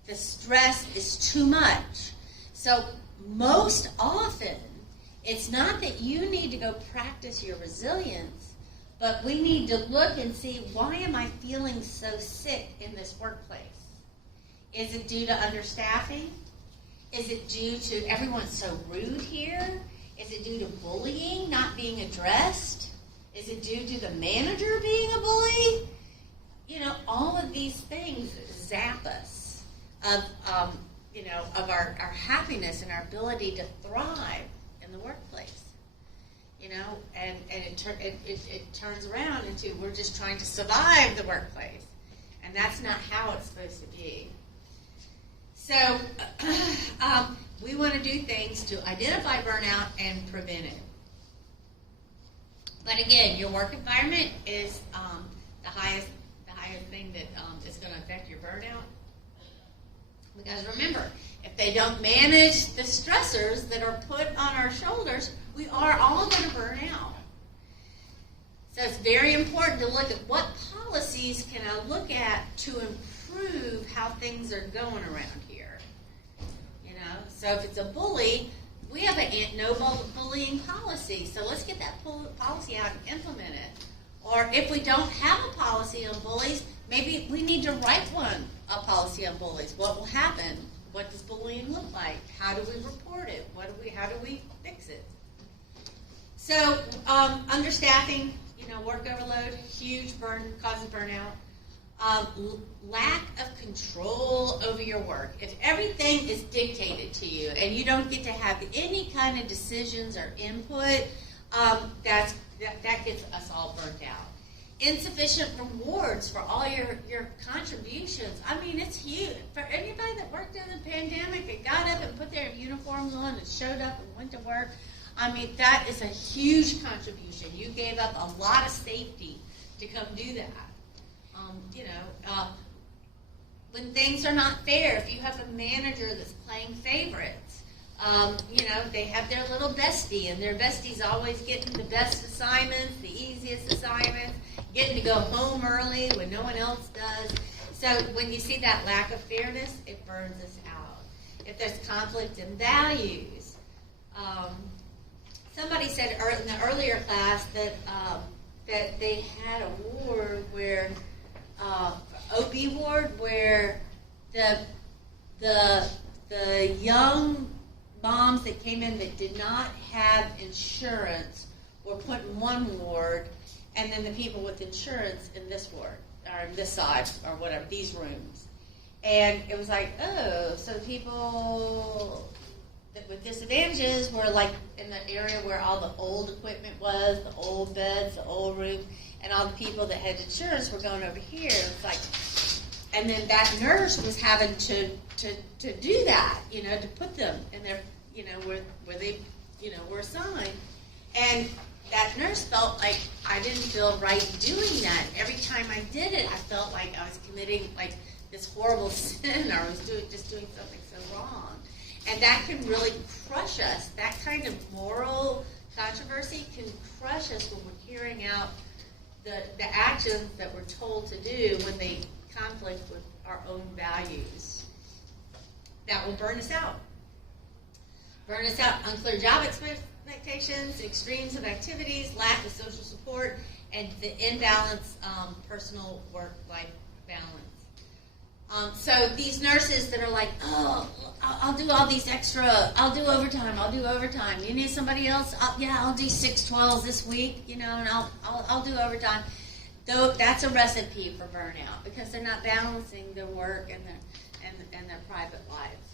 The stress is too much. So most often, it's not that you need to go practice your resilience, but we need to look and see, why am I feeling so sick in this workplace? Is it due to understaffing? Is it due to everyone's so rude here? Is it due to bullying not being addressed? Is it due to the manager being a bully? All of these things zap us of our happiness and our ability to thrive in the workplace. And it turns around into we're just trying to survive the workplace. And that's not how it's supposed to be. So we want to do things to identify burnout and prevent it. But again, your work environment is the highest thing that is going to affect your burnout. Because remember, if they don't manage the stressors that are put on our shoulders, we are all going to burn out. So it's very important to look at what policies can I look at to improve how things are going around here. You know, so if it's a bully, we have a no bullying policy. So let's get that policy out and implement it. Or if we don't have a policy on bullies, maybe we need to write a policy on bullies. What will happen? What does bullying look like? How do we report it? How do we fix it? So, understaffing, work overload, huge causes burnout. Lack of control over your work. If everything is dictated to you and you don't get to have any kind of decisions or input, that gets us all burnt out. Insufficient rewards for all your contributions. I mean, it's huge. For anybody that worked in the pandemic, that got up and put their uniforms on and showed up and went to work, I mean, that is a huge contribution. You gave up a lot of safety to come do that. When things are not fair, if you have a manager that's playing favorites, they have their little bestie, and their bestie's always getting the best assignments, the easiest assignments, getting to go home early when no one else does. So when you see that lack of fairness, it burns us out. If there's conflict in values, somebody said in the earlier class that they had a ward where OB ward where the young moms that came in that did not have insurance were put in one ward, and then the people with insurance in this ward, or in this side, or whatever, these rooms. And it was like, oh, so the people with disadvantages were like in the area where all the old equipment was, the old beds, the old rooms, and all the people that had insurance were going over here. It's like, and then that nurse was having to do that, to put them in their, where they, were assigned. And that nurse felt like I didn't feel right doing that. Every time I did it, I felt like I was committing like this horrible sin, or I was doing something so wrong. And that can really crush us. That kind of moral controversy can crush us when we're carrying out the actions that we're told to do when they conflict with our own values. That will burn us out. Burn us out. Unclear job expectations, extremes of activities, lack of social support, and the imbalance personal work-life balance. So these nurses that are like, oh, I'll do all these extra, I'll do overtime. You need somebody else? I'll do 6/12 this week, and I'll do overtime. Though that's a recipe for burnout because they're not balancing their work and their private lives.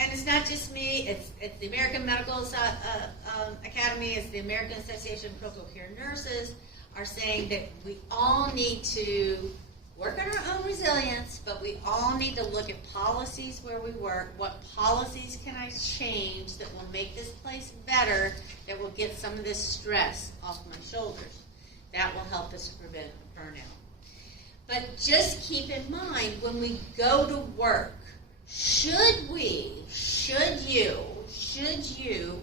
And it's not just me; it's the American Medical Academy, it's the American Association of Critical Care Nurses are saying that we all need to work on our own resilience, but we all need to look at policies where we work. What policies can I change that will make this place better, that will get some of this stress off my shoulders? That will help us prevent burnout. But just keep in mind, when we go to work, should you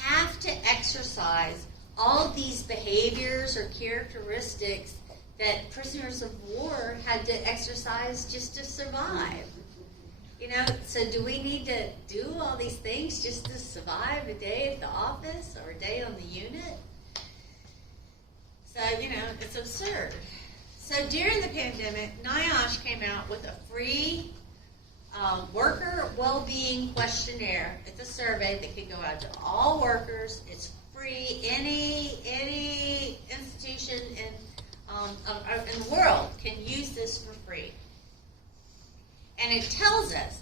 have to exercise all these behaviors or characteristics that prisoners of war had to exercise just to survive? So do we need to do all these things just to survive a day at the office or a day on the unit? So, it's absurd. So during the pandemic, NIOSH came out with a free worker well-being questionnaire. It's a survey that can go out to all workers. It's free. Any institution in the world can use this for free. And it tells us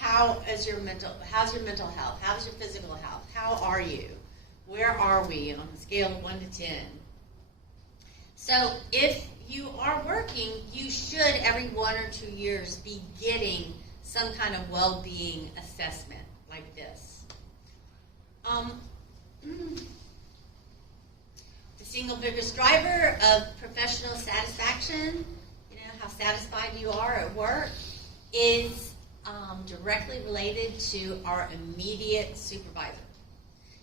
how's your mental health, how's your physical health, how are you, where are we on a scale of 1 to 10. So if you are working, you should every 1 or 2 years be getting some kind of well-being assessment like this. The single biggest driver of professional satisfaction, how satisfied you are at work, is directly related to our immediate supervisor.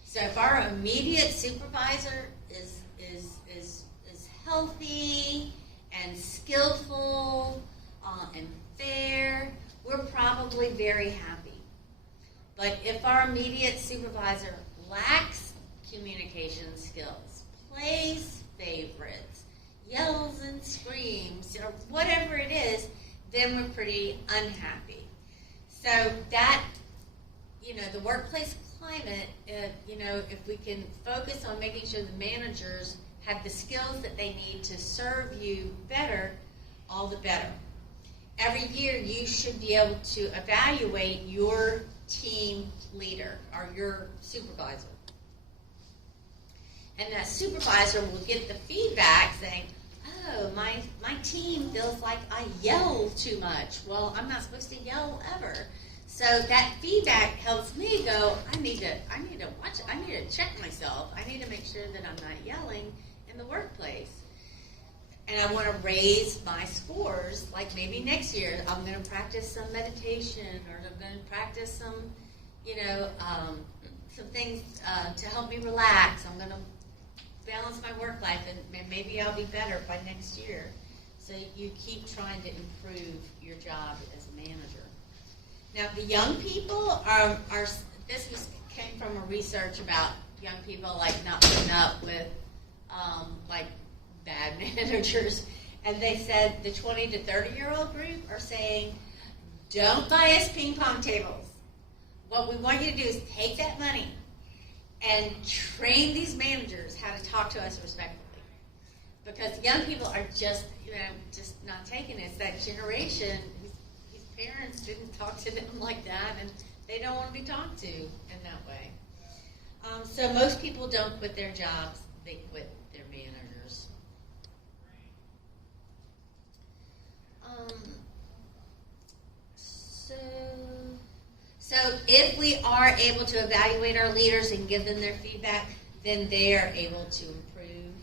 So if our immediate supervisor is healthy and skillful and fair, we're probably very happy. But if our immediate supervisor lacks communication skills, plays favorites, yells and screams, or whatever it is, then we're pretty unhappy. So that, the workplace climate, if we can focus on making sure the managers have the skills that they need to serve you better, all the better. Every year you should be able to evaluate your team leader or your supervisor. And that supervisor will get the feedback saying, oh, my team feels like I yell too much. Well, I'm not supposed to yell ever. So that feedback helps me go, I need to watch it. I need to check myself. I need to make sure that I'm not yelling in the workplace. And I want to raise my scores, like maybe next year I'm going to practice some meditation, or I'm going to practice some, some things to help me relax. I'm going to balance my work life, and maybe I'll be better by next year. So you keep trying to improve your job as a manager. Now, the young people came from a research about young people not putting up with bad managers, and they said the 20 to 30-year-old group are saying, don't buy us ping pong tables. What we want you to do is take that money and train these managers how to talk to us respectfully. Because young people are just not taking it. It's that generation whose parents didn't talk to them like that, and they don't want to be talked to in that way. So most people don't quit their jobs, they quit their managers. So if we are able to evaluate our leaders and give them their feedback, then they are able to improve.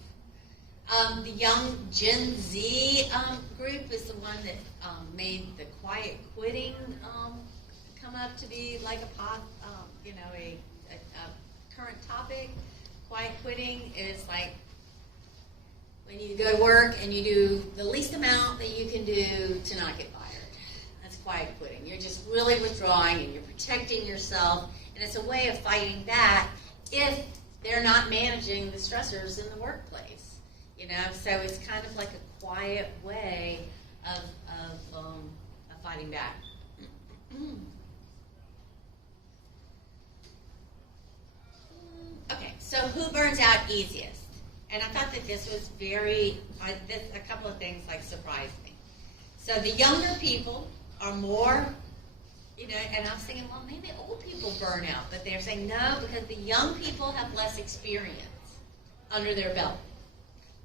The young Gen Z group is the one that made the quiet quitting come up to be like a current topic. Quiet quitting is like when you go to work and you do the least amount that you can do to not get fired. That's quiet quitting. You're just really withdrawing and you're protecting yourself, and it's a way of fighting back if they're not managing the stressors in the workplace. So it's kind of like a quiet way of fighting back. Okay, so who burns out easiest? And I thought that this was a couple of things surprised me. So the younger people are more, and I was thinking, well, maybe old people burn out, but they're saying no, because the young people have less experience under their belt.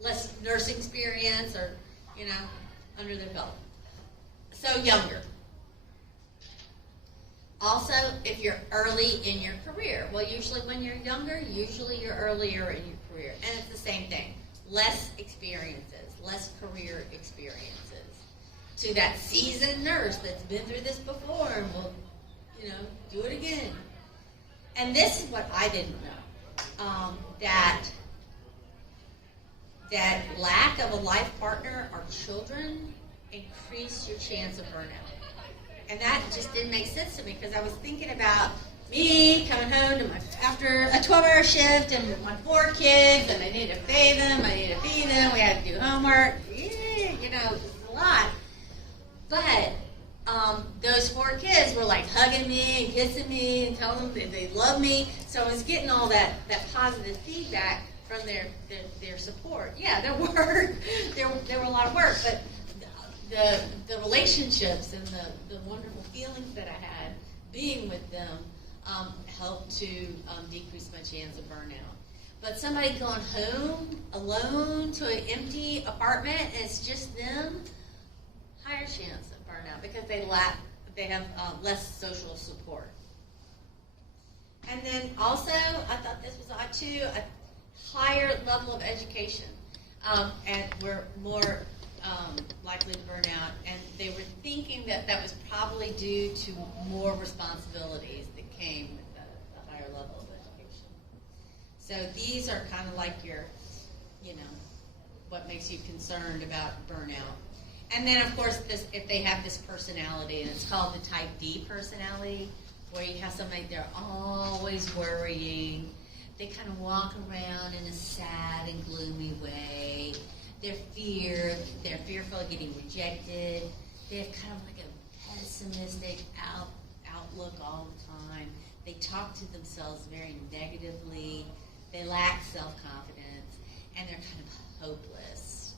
Less nursing experience or, under their belt. So younger. Also, if you're early in your career. Well, usually when you're younger, you're earlier in your career. And it's the same thing. Less experiences, less career experiences. To that seasoned nurse that's been through this before and will, do it again. And this is what I didn't know. That lack of a life partner or children increase your chance of burnout. And that just didn't make sense to me, because I was thinking about me coming home to after a 12-hour shift and my 4 kids, and I need to bathe them, I need to feed them, we had to do homework. It's a lot. But those 4 kids were hugging me and kissing me and telling them that they love me. So I was getting all that positive feedback from their support. Yeah, there were a lot of work, but the relationships and the wonderful feelings that I had being with them helped to decrease my chance of burnout. But somebody going home alone to an empty apartment and it's just them, higher chance of burnout, because they have less social support. And then also, I thought this was odd too, a higher level of education, and we're more likely to burn out, and they were thinking that was probably due to more responsibilities that came with the higher level of education. So these are kind of like your what makes you concerned about burnout. And then, of course, if they have this personality, and it's called the type D personality, where you have somebody, they're always worrying. They kind of walk around in a sad and gloomy way. They're fearful of getting rejected. They have kind of like a pessimistic outlook all the time. They talk to themselves very negatively. They lack self-confidence, and they're kind of hopeless.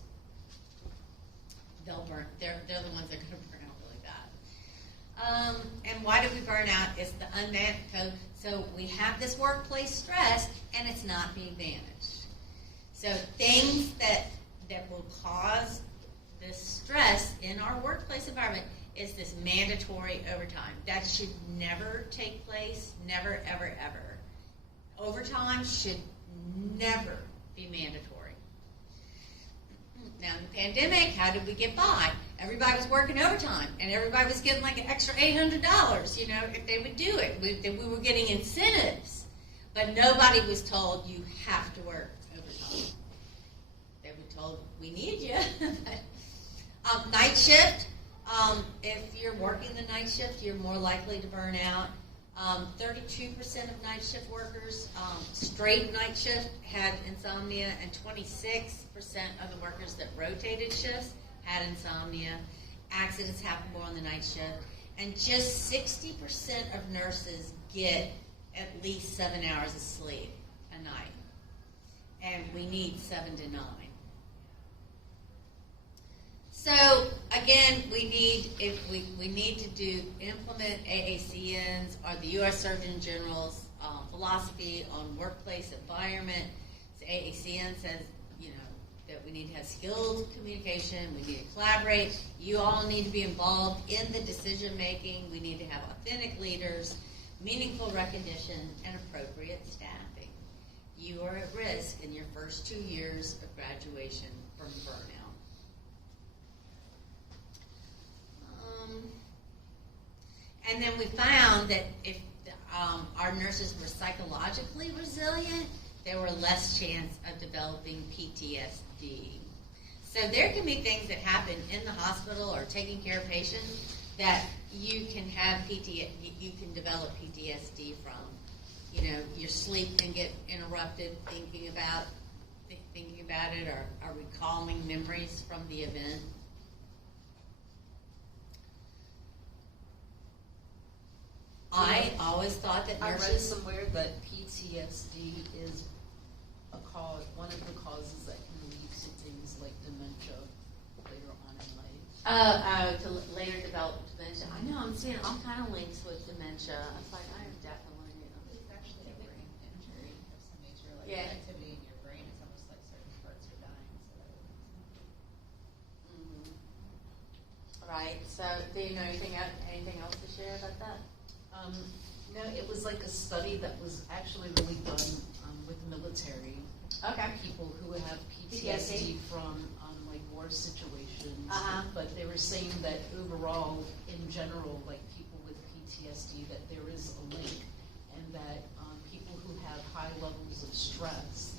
They're the ones that are going to burn out really bad. And why do we burn out? It's the unmet code. So we have this workplace stress, and it's not being managed. So things that will cause this stress in our workplace environment is this mandatory overtime. That should never take place, never, ever, ever. Overtime should never be mandatory. Now, in the pandemic, how did we get by? Everybody was working overtime, and everybody was getting like an extra $800, if they would do it. We were getting incentives, but nobody was told you have to work overtime. They were told, we need you. Night shift, if you're working the night shift, you're more likely to burn out. 32% of night shift workers, straight night shift, had insomnia, and 26% of the workers that rotated shifts had insomnia. Accidents happen more on the night shift. And just 60% of nurses get at least 7 hours of sleep a night. And we need 7 to 9. So again, we need to implement AACN's or the U.S. Surgeon General's philosophy on workplace environment. So AACN says, that we need to have skilled communication. We need to collaborate. You all need to be involved in the decision making. We need to have authentic leaders, meaningful recognition, and appropriate staffing. You are at risk in your first 2 years of graduation from burnout. And then we found that if our nurses were psychologically resilient, there were less chance of developing PTSD. So there can be things that happen in the hospital or taking care of patients that you can develop PTSD from. Your sleep can get interrupted thinking about it or recalling memories from the event. I always thought that I read nurses... somewhere that PTSD is one of the causes that can lead to things like dementia later on in life. To later develop dementia. I know, I'm seeing all kind of links with dementia. I was like, I am definitely... It's actually a brain injury of some nature, like Yeah. activity in your brain. It's almost like certain parts are dying, so that would make sense. Right, so do you know anything else to share about that? No, it was like a study that was actually really done with the military. Okay. People who have PTSD from like war situations. Uh-huh. But they were saying that overall, in general, like people with PTSD, that there is a link, and that people who have high levels of stress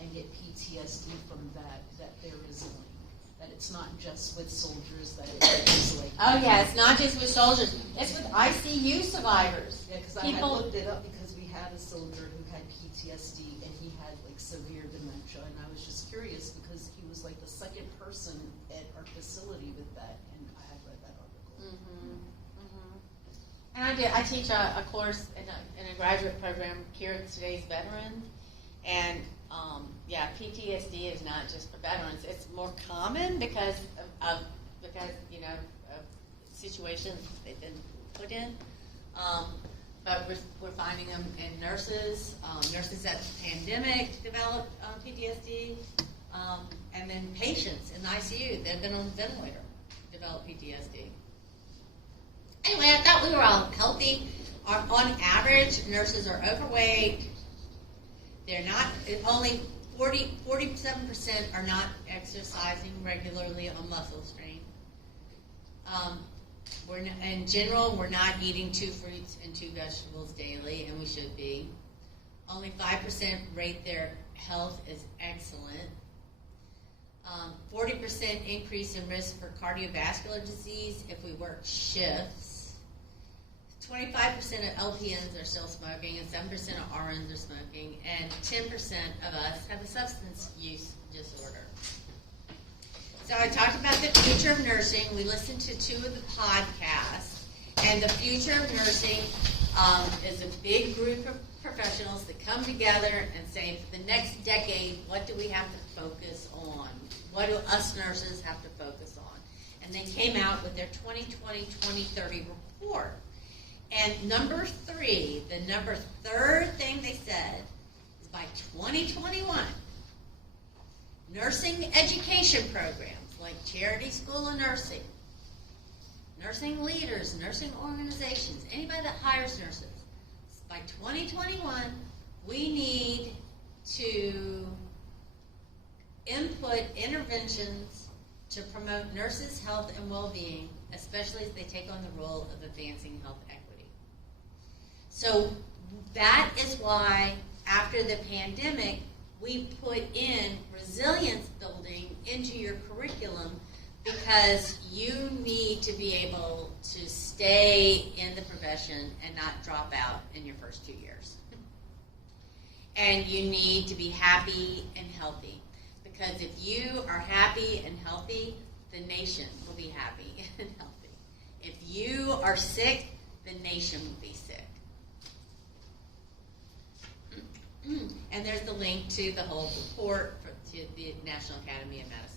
and get PTSD from that there is a link. That it's not just with soldiers, that it is like... Oh yeah, it's not just with soldiers. It's with ICU survivors. Yeah, because I had looked it up because we had a soldier who had PTSD and he had like severe dementia, and I was just curious because he was like the second person at our facility with that, and I had read that article. And I teach a course in a graduate program here at today's veterans, and PTSD is not just for veterans. It's more common because of situations they've been put in. But we're finding them in nurses. Nurses at the pandemic developed PTSD, and then patients in the ICU that have been on the ventilator develop PTSD. Anyway, I thought we were all healthy. On average, nurses are overweight. They're not, only 47% are not exercising regularly on muscle strain. In general, we're not eating 2 fruits and 2 vegetables daily, and we should be. Only 5% rate their health is excellent. 40% increase in risk for cardiovascular disease if we work shifts. 25% of LPNs are still smoking, and 7% of RNs are smoking, and 10% of us have a substance use disorder. So I talked about the future of nursing. We listened to 2 of the podcasts, and the future of nursing is a big group of professionals that come together and say, for the next decade, what do we have to focus on? What do us nurses have to focus on? And they came out with their 2020-2030 report. And number 3, the number 3rd thing they said is by 2021, nursing education programs like Charity School of Nursing, nursing leaders, nursing organizations, anybody that hires nurses, by 2021, we need to input interventions to promote nurses' health and well-being, especially as they take on the role of advancing health equity. So that is why, after the pandemic, we put in resilience building into your curriculum, because you need to be able to stay in the profession and not drop out in your first 2 years. And you need to be happy and healthy, because if you are happy and healthy, the nation will be happy and healthy. If you are sick, the nation will be sick. And there's the link to the whole report to the National Academy of Medicine.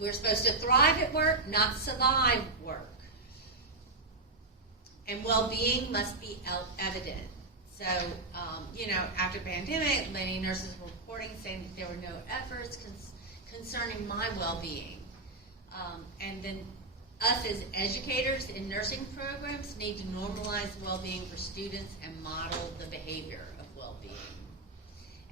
We're supposed to thrive at work, not survive work. And well-being must be evident. So, after the pandemic, many nurses were reporting saying that there were no efforts concerning my well-being. And then us as educators in nursing programs need to normalize well-being for students and model the behavior of well-being.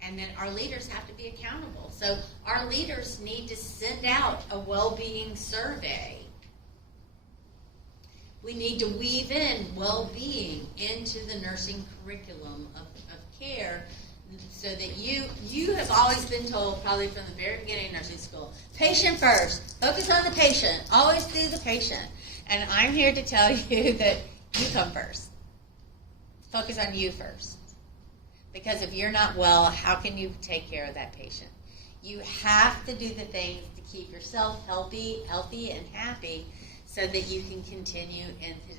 And then our leaders have to be accountable. So our leaders need to send out a well-being survey. We need to weave in well-being into the nursing curriculum of care, so that you have always been told, probably from the very beginning of nursing school, patient first, focus on the patient, always do the patient. And I'm here to tell you that you come first. Focus on you first. Because if you're not well, how can you take care of that patient? You have to do the things to keep yourself healthy and happy, so that you can continue into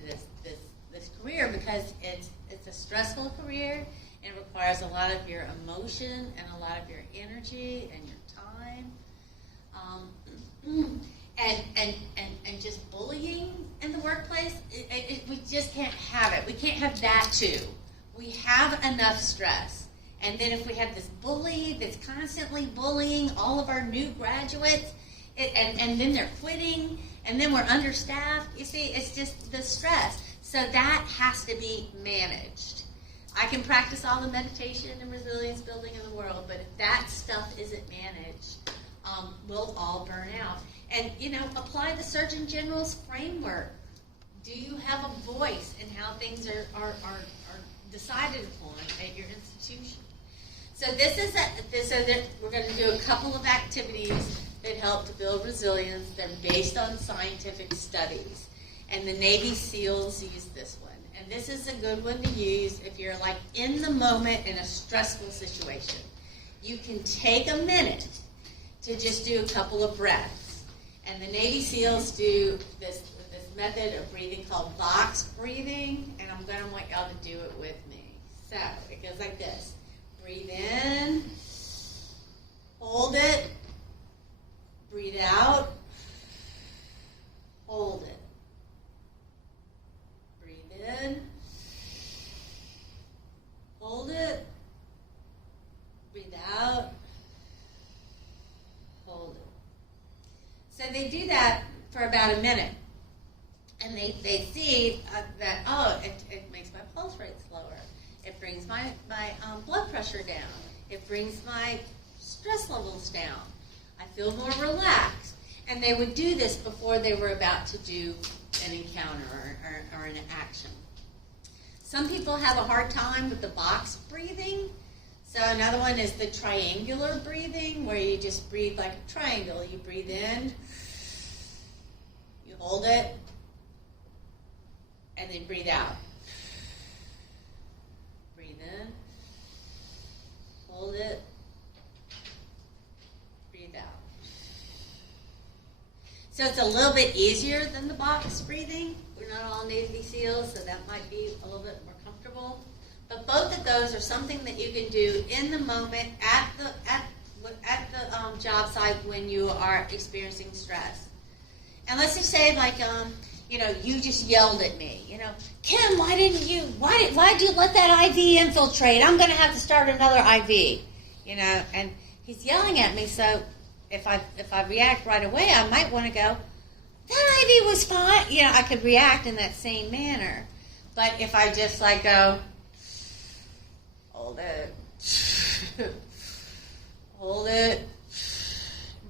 this career, because it's a stressful career, and it requires a lot of your emotion and a lot of your energy and your time. And just bullying in the workplace, we just can't have it. We can't have that too. We have enough stress. And then if we have this bully that's constantly bullying all of our new graduates, and then they're quitting, and then we're understaffed, you see, it's just the stress. So that has to be managed. I can practice all the meditation and resilience building in the world, but if that stuff isn't managed, we'll all burn out. And, apply the Surgeon General's framework. Do you have a voice in how things are decided upon at your institution? So we're going to do a couple of activities that help to build resilience. They're based on scientific studies. And the Navy SEALs use this one. And this is a good one to use if you're like in the moment in a stressful situation. You can take a minute to just do a couple of breaths. And the Navy SEALs do this method of breathing called box breathing. And I'm going to want y'all to do it with me. So it goes like this. Breathe in. Hold it. Breathe out. Hold it. Breathe in. Hold it. Breathe out. Hold it. So they do that for about a minute. And they see that, it makes my pulse rate slower. It brings my blood pressure down. It brings my stress levels down. I feel more relaxed. And they would do this before they were about to do an encounter or an action. Some people have a hard time with the box breathing. So another one is the triangular breathing, where you just breathe like a triangle. You breathe in, you hold it, and then breathe out. Breathe in, hold it, breathe out. So it's a little bit easier than the box breathing. We're not all Navy SEALs, so that might be a little bit more comfortable. But both of those are something that you can do in the moment at the job site when you are experiencing stress. And let's just say, like, you just yelled at me. Kim, why did you let that IV infiltrate? I'm going to have to start another IV. And he's yelling at me. So if I react right away, I might want to go, that IV was fine. I could react in that same manner. But if I just go, hold it,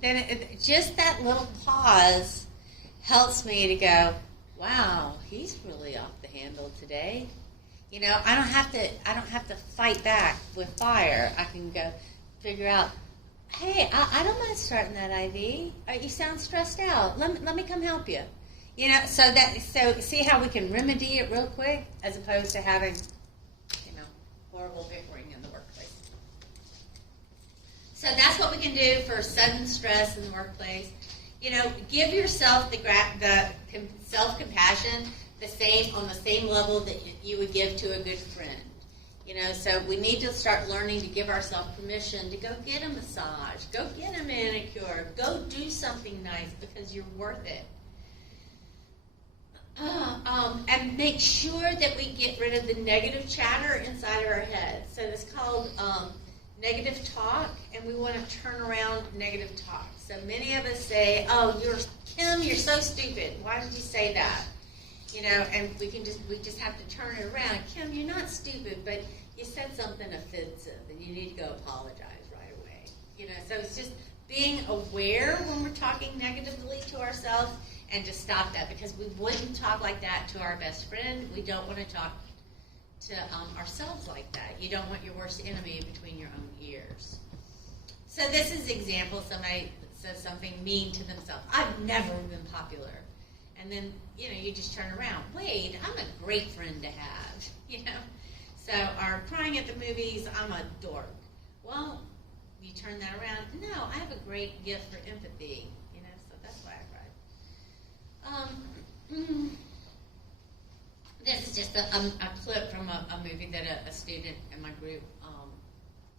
then just that little pause helps me to go, wow, he's really off the handle today. I don't have to fight back with fire. I can go figure out, hey, I don't mind starting that IV. You sound stressed out. Let me come help you. So see how we can remedy it real quick, as opposed to having, horrible bickering in the workplace. So that's what we can do for sudden stress in the workplace. Give yourself the self-compassion on the same level that you would give to a good friend. So we need to start learning to give ourselves permission to go get a massage, go get a manicure, go do something nice because you're worth it. And make sure that we get rid of the negative chatter inside our head. So it's called negative talk, and we want to turn around negative talk. So many of us say, "Oh, Kim, you're so stupid. Why did you say that?" And we just have to turn it around. Kim, you're not stupid, but you said something offensive, and you need to go apologize right away. So it's just being aware when we're talking negatively to ourselves, and to stop that, because we wouldn't talk like that to our best friend. We don't want to talk to ourselves like that. You don't want your worst enemy between your own ears. So this is an example. Somebody says something mean to themselves. I've never been popular. And then, you just turn around. Wait, I'm a great friend to have, So, or crying at the movies, I'm a dork. Well, you turn that around. No, I have a great gift for empathy, so that's why I cried. This is just a clip from a movie that a student in my group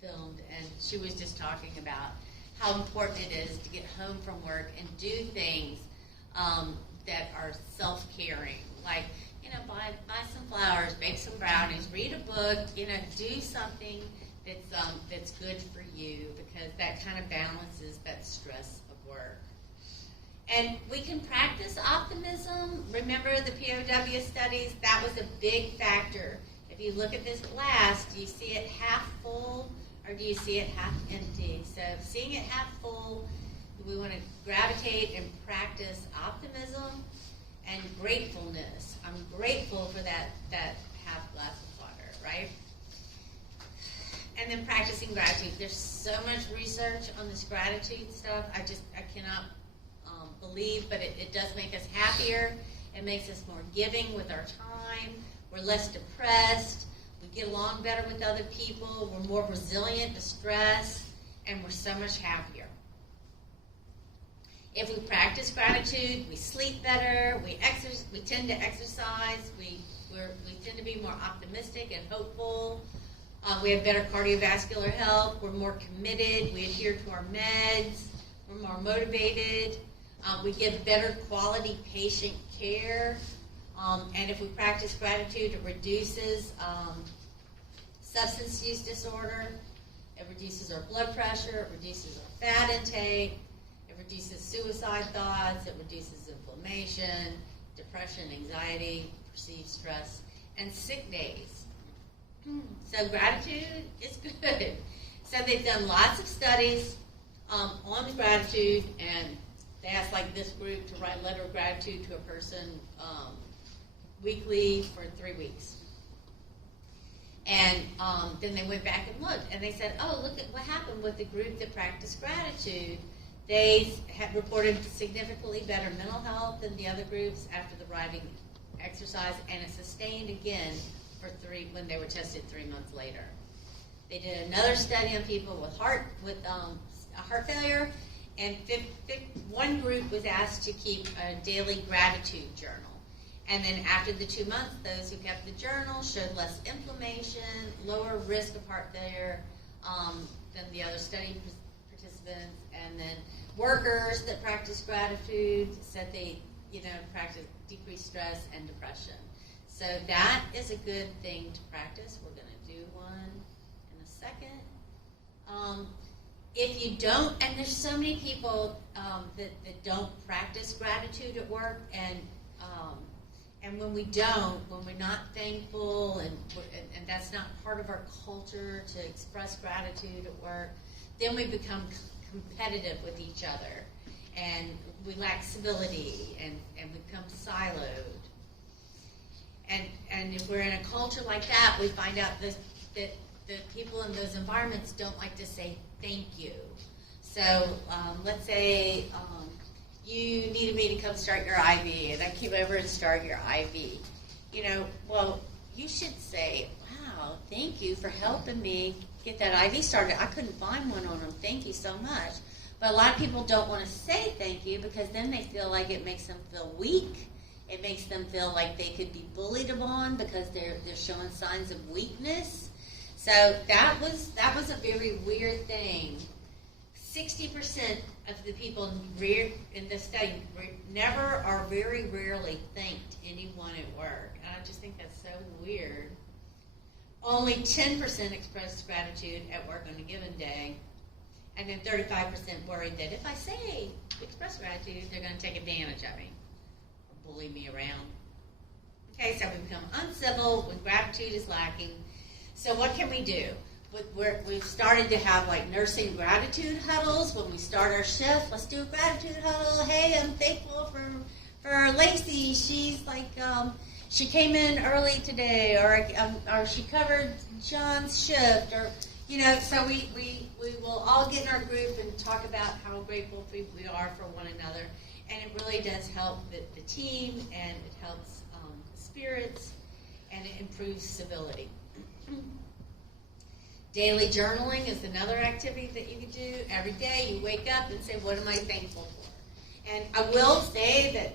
filmed, and she was just talking about how important it is to get home from work and do things that are self-caring, like buy some flowers, bake some brownies, read a book, do something that's good for you, because that kind of balances that stress of work. And we can practice optimism. Remember the POW studies? That was a big factor. If you look at this glass, do you see it half full or do you see it half empty? So seeing it half full, we want to gravitate and practice optimism and gratefulness. I'm grateful for that half glass of water, right? And then practicing gratitude. There's so much research on this gratitude stuff. I cannot believe, but it does make us happier. It makes us more giving with our time. We're less depressed. We get along better with other people. We're more resilient to stress, and we're so much happier. If we practice gratitude, we sleep better. We tend to exercise. We tend to be more optimistic and hopeful. We have better cardiovascular health. We're more committed. We adhere to our meds. We're more motivated. We give better quality patient care. And if we practice gratitude, it reduces substance use disorder. It reduces our blood pressure. It reduces our fat intake. It reduces suicide thoughts. It reduces inflammation, depression, anxiety, perceived stress, and sick days. So gratitude is good. So they've done lots of studies on gratitude, and they asked this group to write a letter of gratitude to a person weekly for 3 weeks. And then they went back and looked, and they said, oh, look at what happened with the group that practiced gratitude. They had reported significantly better mental health than the other groups after the writing exercise, and it sustained again when they were tested 3 months later. They did another study on people with heart failure, and one group was asked to keep a daily gratitude journal. And then after the 2 months, those who kept the journal showed less inflammation, lower risk of heart failure than the other study participants. And then workers that practiced gratitude said they, practiced decreased stress and depression. So that is a good thing to practice. We're going to do one in a second. If you don't, and there's so many people that don't practice gratitude at work, and when we're not thankful, and that's not part of our culture to express gratitude at work, then we become competitive with each other, and we lack civility, and we become siloed. And if we're in a culture like that, we find out that the people in those environments don't like to say thank you. So let's say you needed me to come start your IV, and I came over and start your IV. Well, you should say, wow, thank you for helping me get that IV started. I couldn't find one on them. Thank you so much. But a lot of people don't want to say thank you because then they feel like it makes them feel weak. It makes them feel like they could be bullied upon because they're showing signs of weakness. So that was a very weird thing. 60% of the people in this study never or very rarely thanked anyone at work. And I just think that's so weird. Only 10% expressed gratitude at work on a given day. And then 35% worried that if I say express gratitude, they're going to take advantage of me or bully me around. Okay, so we become uncivil when gratitude is lacking. So what can we do? We've started to have like nursing gratitude huddles when we start our shift. Let's do a gratitude huddle. Hey, I'm thankful for Lacey. She's like, she came in early today, or she covered John's shift, or so we will all get in our group and talk about how grateful we are for one another, and it really does help the team, and it helps the spirits, and it improves civility. Daily journaling is another activity that you can do. Every day you wake up and say, what am I thankful for? And I will say that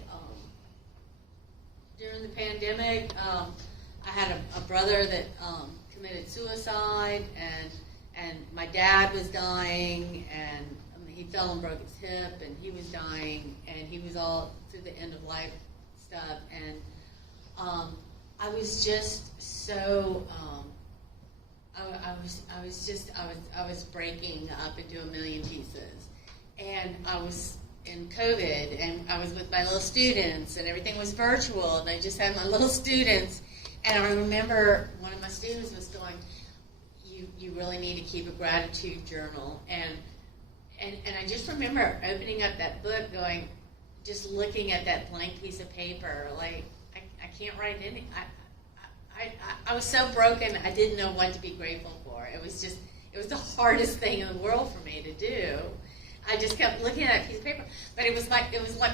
during the pandemic, I had a brother that committed suicide, and my dad was dying, and he fell and broke his hip, and he was dying, and he was all through the end of life stuff, and I was just so I was breaking up into a million pieces, and I was in COVID, and I was with my little students, and everything was virtual, and I just had my little students, and I remember one of my students was going, you really need to keep a gratitude journal, and I just remember opening up that book, going, just looking at that blank piece of paper, like, I can't write anything. I was so broken, I didn't know what to be grateful for. It was the hardest thing in the world for me to do. I just kept looking at that piece of paper. But it was like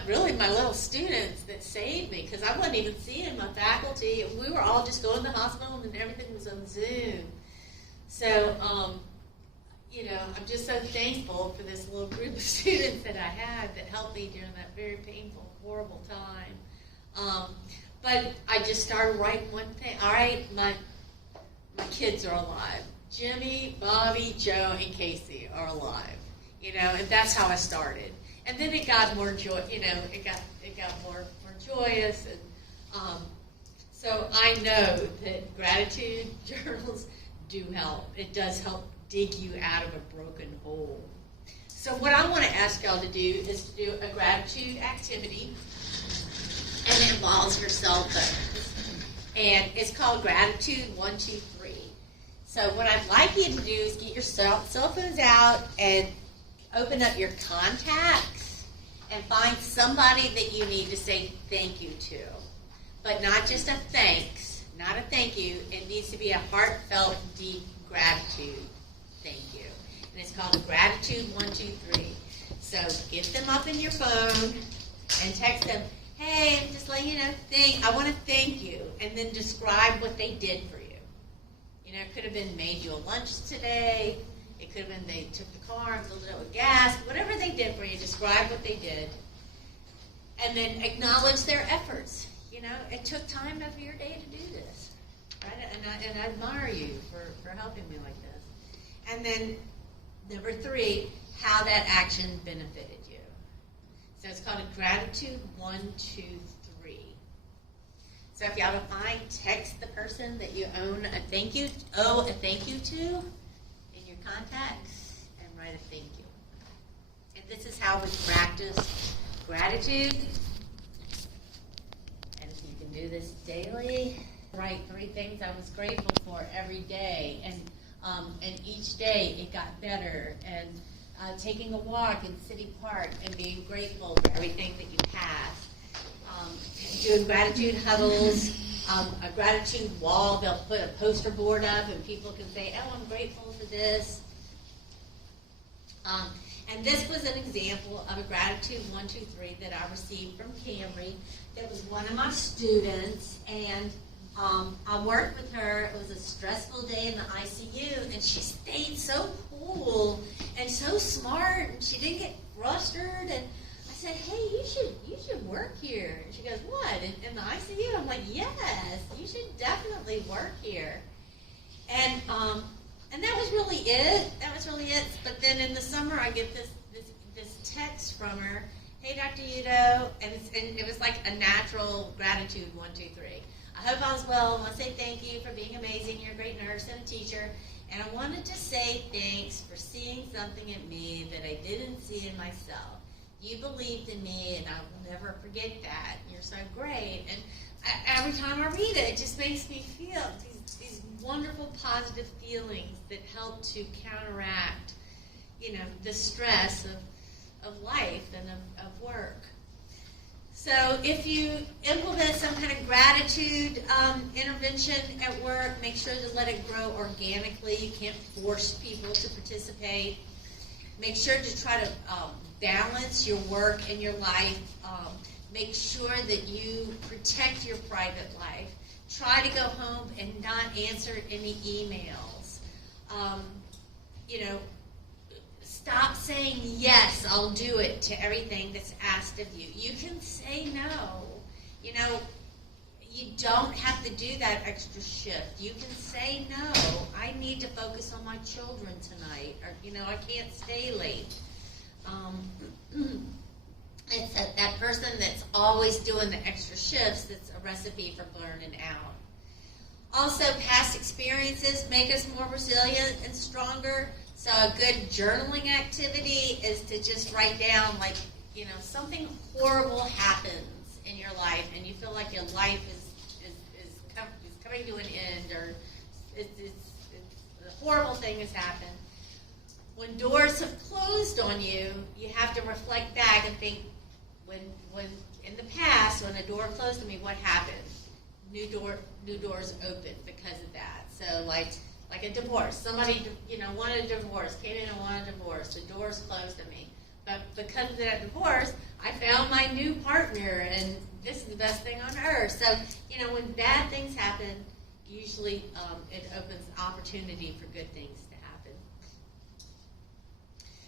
really my little students that saved me, because I wasn't even seeing my faculty. We were all just going to the hospital, and everything was on Zoom. So, I'm just so thankful for this little group of students that I had that helped me during that very painful, horrible time. But I just started writing one thing. All right, my kids are alive. Jimmy, Bobby, Joe, and Casey are alive. And that's how I started. And then it got more joy. It got more joyous. And so I know that gratitude journals do help. It does help dig you out of a broken hole. So what I want to ask y'all to do is to do a gratitude activity. And it involves your cell phone. And it's called Gratitude 1, 2, 3. So what I'd like you to do is get your cell phones out and open up your contacts and find somebody that you need to say thank you to. But not just a thanks, not not a thank you. It needs to be a heartfelt, deep gratitude thank you. And it's called a gratitude 1, 2, 3. So get them up in your phone and text them, hey, I'm just letting you know, I want to thank you. And then describe what they did for you. You know, it could have been made you a lunch today. It could have been they took the car and filled it up with gas. Whatever they did for you, describe what they did. And then acknowledge their efforts. You know, it took time out of your day to do this. Right? And I admire you for helping me like this. And then number 3, how that action benefited you. So it's called a gratitude 1, 2, 3. So if y'all don't mind, text the person that you owe a thank you to in your contacts and write a thank you. And this is how we practice gratitude. And if you can do this daily, write 3 things I was grateful for every day. And each day it got better. And taking a walk in City Park and being grateful for everything that you have. Doing gratitude huddles, a gratitude wall. They'll put a poster board up and people can say, oh, I'm grateful for this. And this was an example of a gratitude 1, 2, 3 that I received from Camry. That was one of my students, and I worked with her. It was a stressful day in the ICU, and she stayed so cool and so smart, and she didn't get flustered. And I said, hey, you should work here. And she goes, what, in the ICU? I'm like, yes, you should definitely work here. And that was really it. But then in the summer, I get this text from her, hey, Dr. Udo, and it was like a natural gratitude 1, 2, 3. I hope all's well. I want to say thank you for being amazing. You're a great nurse and a teacher. And I wanted to say thanks for seeing something in me that I didn't see in myself. You believed in me, and I will never forget that. You're so great. And every time I read it, it just makes me feel these wonderful positive feelings that help to counteract, the stress of life and of work. So if you implement some kind of gratitude intervention at work, make sure to let it grow organically. You can't force people to participate. Make sure to try to balance your work and your life. Make sure that you protect your private life. Try to go home and not answer any emails. Stop saying, yes, I'll do it to everything that's asked of you. You can say no. You don't have to do that extra shift. You can say, no, I need to focus on my children tonight. Or, I can't stay late. It's that person that's always doing the extra shifts that's a recipe for burning out. Also, past experiences make us more resilient and stronger. So a good journaling activity is to just write down, something horrible happens in your life, and you feel like your life is coming to an end, or a horrible thing has happened. When doors have closed on you, you have to reflect back and think, when in the past, when a door closed on me, what happened? New doors opened because of that. So like a divorce. Somebody, wanted a divorce, came in and wanted a divorce. The doors closed on me. But because of that divorce, I found my new partner, and this is the best thing on earth. So, when bad things happen, usually it opens opportunity for good things to happen.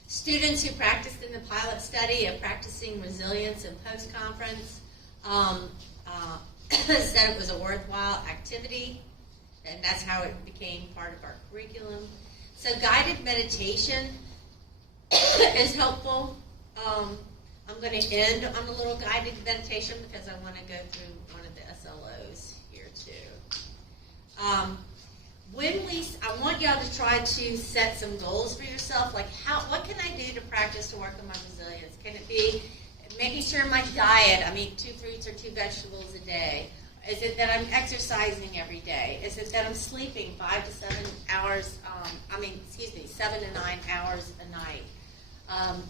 Students who practiced in the pilot study of practicing resilience and post-conference said it was a worthwhile activity. And that's how it became part of our curriculum. So guided meditation is helpful. I'm going to end on a little guided meditation because I want to go through one of the SLOs here too. I want y'all to try to set some goals for yourself. Like what can I do to practice to work on my resilience? Can it be making sure my diet, I eat 2 fruits or 2 vegetables a day? Is it that I'm exercising every day? Is it that I'm sleeping 5 to 7 hours, 7 to 9 hours a night? Am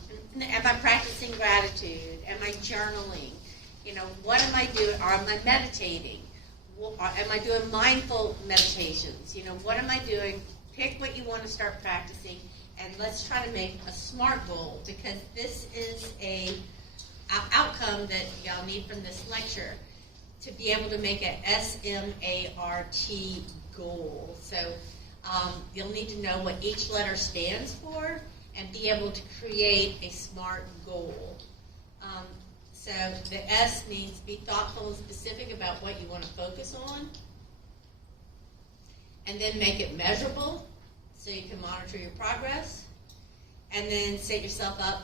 I practicing gratitude? Am I journaling? What am I doing? Or am I meditating? am I doing mindful meditations? You know, what am I doing? Pick what you want to start practicing, and let's try to make a SMART goal, because this is a outcome that y'all need from this lecture, to be able to make a SMART goal. So you'll need to know what each letter stands for and be able to create a SMART goal. So the S means be thoughtful and specific about what you want to focus on, and then make it measurable so you can monitor your progress, and then set yourself up,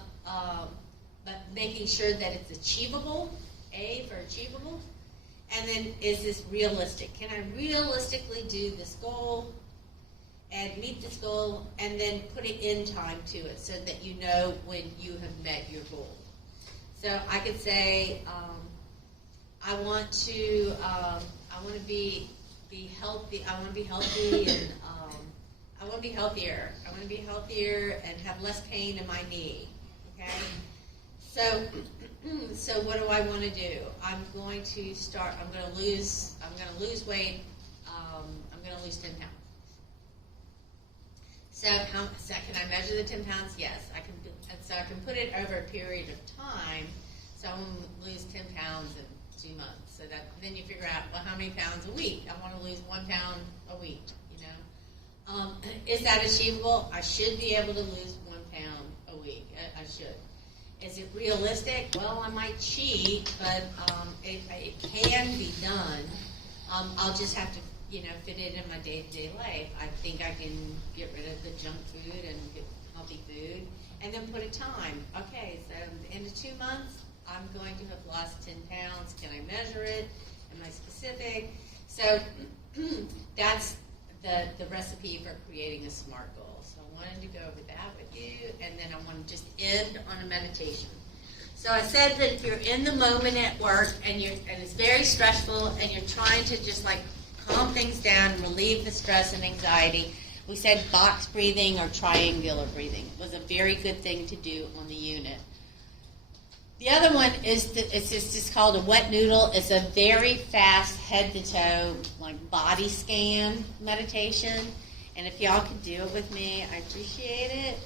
but making sure that it's achievable, A for achievable, and then is this realistic? Can I realistically do this goal and meet this goal, and then put an end time to it so that you know when you have met your goal. So I could say, I want to be healthy. I want to be healthy, and I want to be healthier. I want to be healthier and have less pain in my knee. Okay. So what do I want to do? I'm going to lose weight. I'm going to lose 10 pounds. So can I measure the 10 pounds? Yes, I can. So I can put it over a period of time. So I'm going to lose 10 pounds in 2 months. So then you figure out, well, how many pounds a week? I want to lose 1 pound a week. You know, is that achievable? I should be able to lose 1 pound a week. I should. Is it realistic? Well, I might cheat, but it can be done. I'll just have to, fit it in my day-to-day life. I think I can get rid of the junk food and get healthy food, and then put a time. Okay, so at the end of 2 months, I'm going to have lost 10 pounds. Can I measure it? Am I specific? So that's the recipe for creating a SMART goal. So I wanted to go over that with you, and then I want to just end on a meditation. So I said that if you're in the moment at work and it's very stressful and you're trying to just like calm things down, relieve the stress and anxiety, we said box breathing or triangular breathing was a very good thing to do on the unit. The other one is it's just called a wet noodle. It's a very fast head to toe like body scan meditation. And if y'all could do it with me, I appreciate it.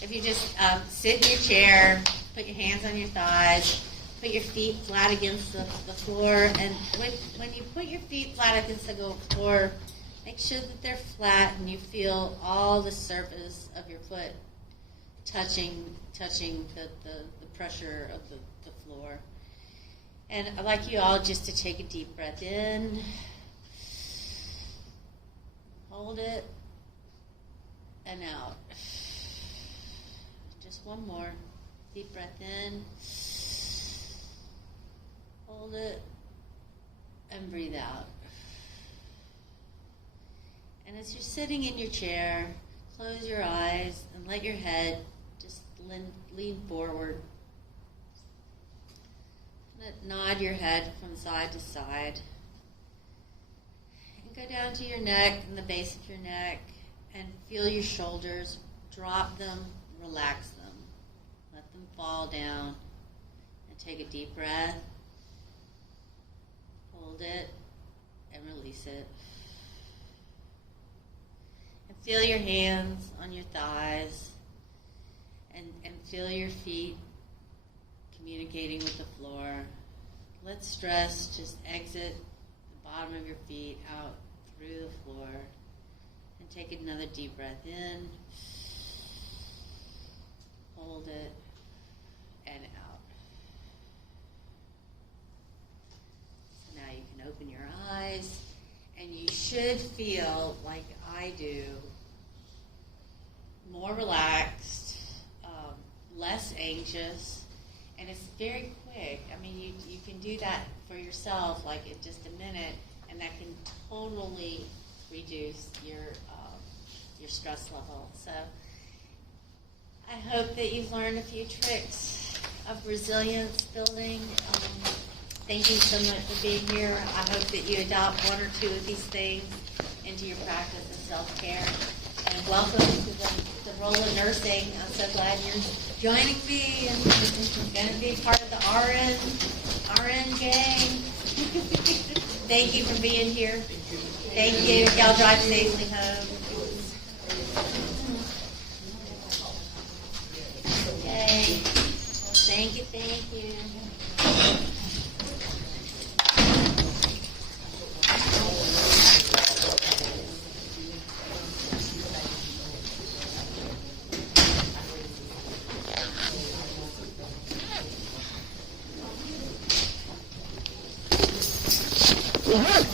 If you just sit in your chair, put your hands on your thighs, put your feet flat against the floor, and when you put your feet flat against the floor, make sure that they're flat and you feel all the surface of your foot touching the pressure of the floor. And I'd like you all just to take a deep breath in, hold it, and out. Just one more. Deep breath in, hold it, and breathe out. And as you're sitting in your chair, close your eyes and let your head just lean forward. Nod your head from side to side. And go down to your neck and the base of your neck and feel your shoulders. Drop them, relax them. Let them fall down. And take a deep breath. Hold it and release it. And feel your hands on your thighs and feel your feet communicating with the floor. Let stress just exit the bottom of your feet out through the floor. And take another deep breath in. Hold it and out. So now you can open your eyes, and you should feel like I do, more relaxed, less anxious, and it's very quick. I mean, you can do that for yourself, like in just a minute, and that can totally reduce your stress level. So I hope that you've learned a few tricks of resilience building. Thank you so much for being here. I hope that you adopt one or two of these things into your practice of self-care. And welcome to the role of nursing. I'm so glad you're joining me and going to be part of the RN gang. thank you for being here. Thank you. Y'all drive safely home. Okay. Thank you, thank you. Yeah.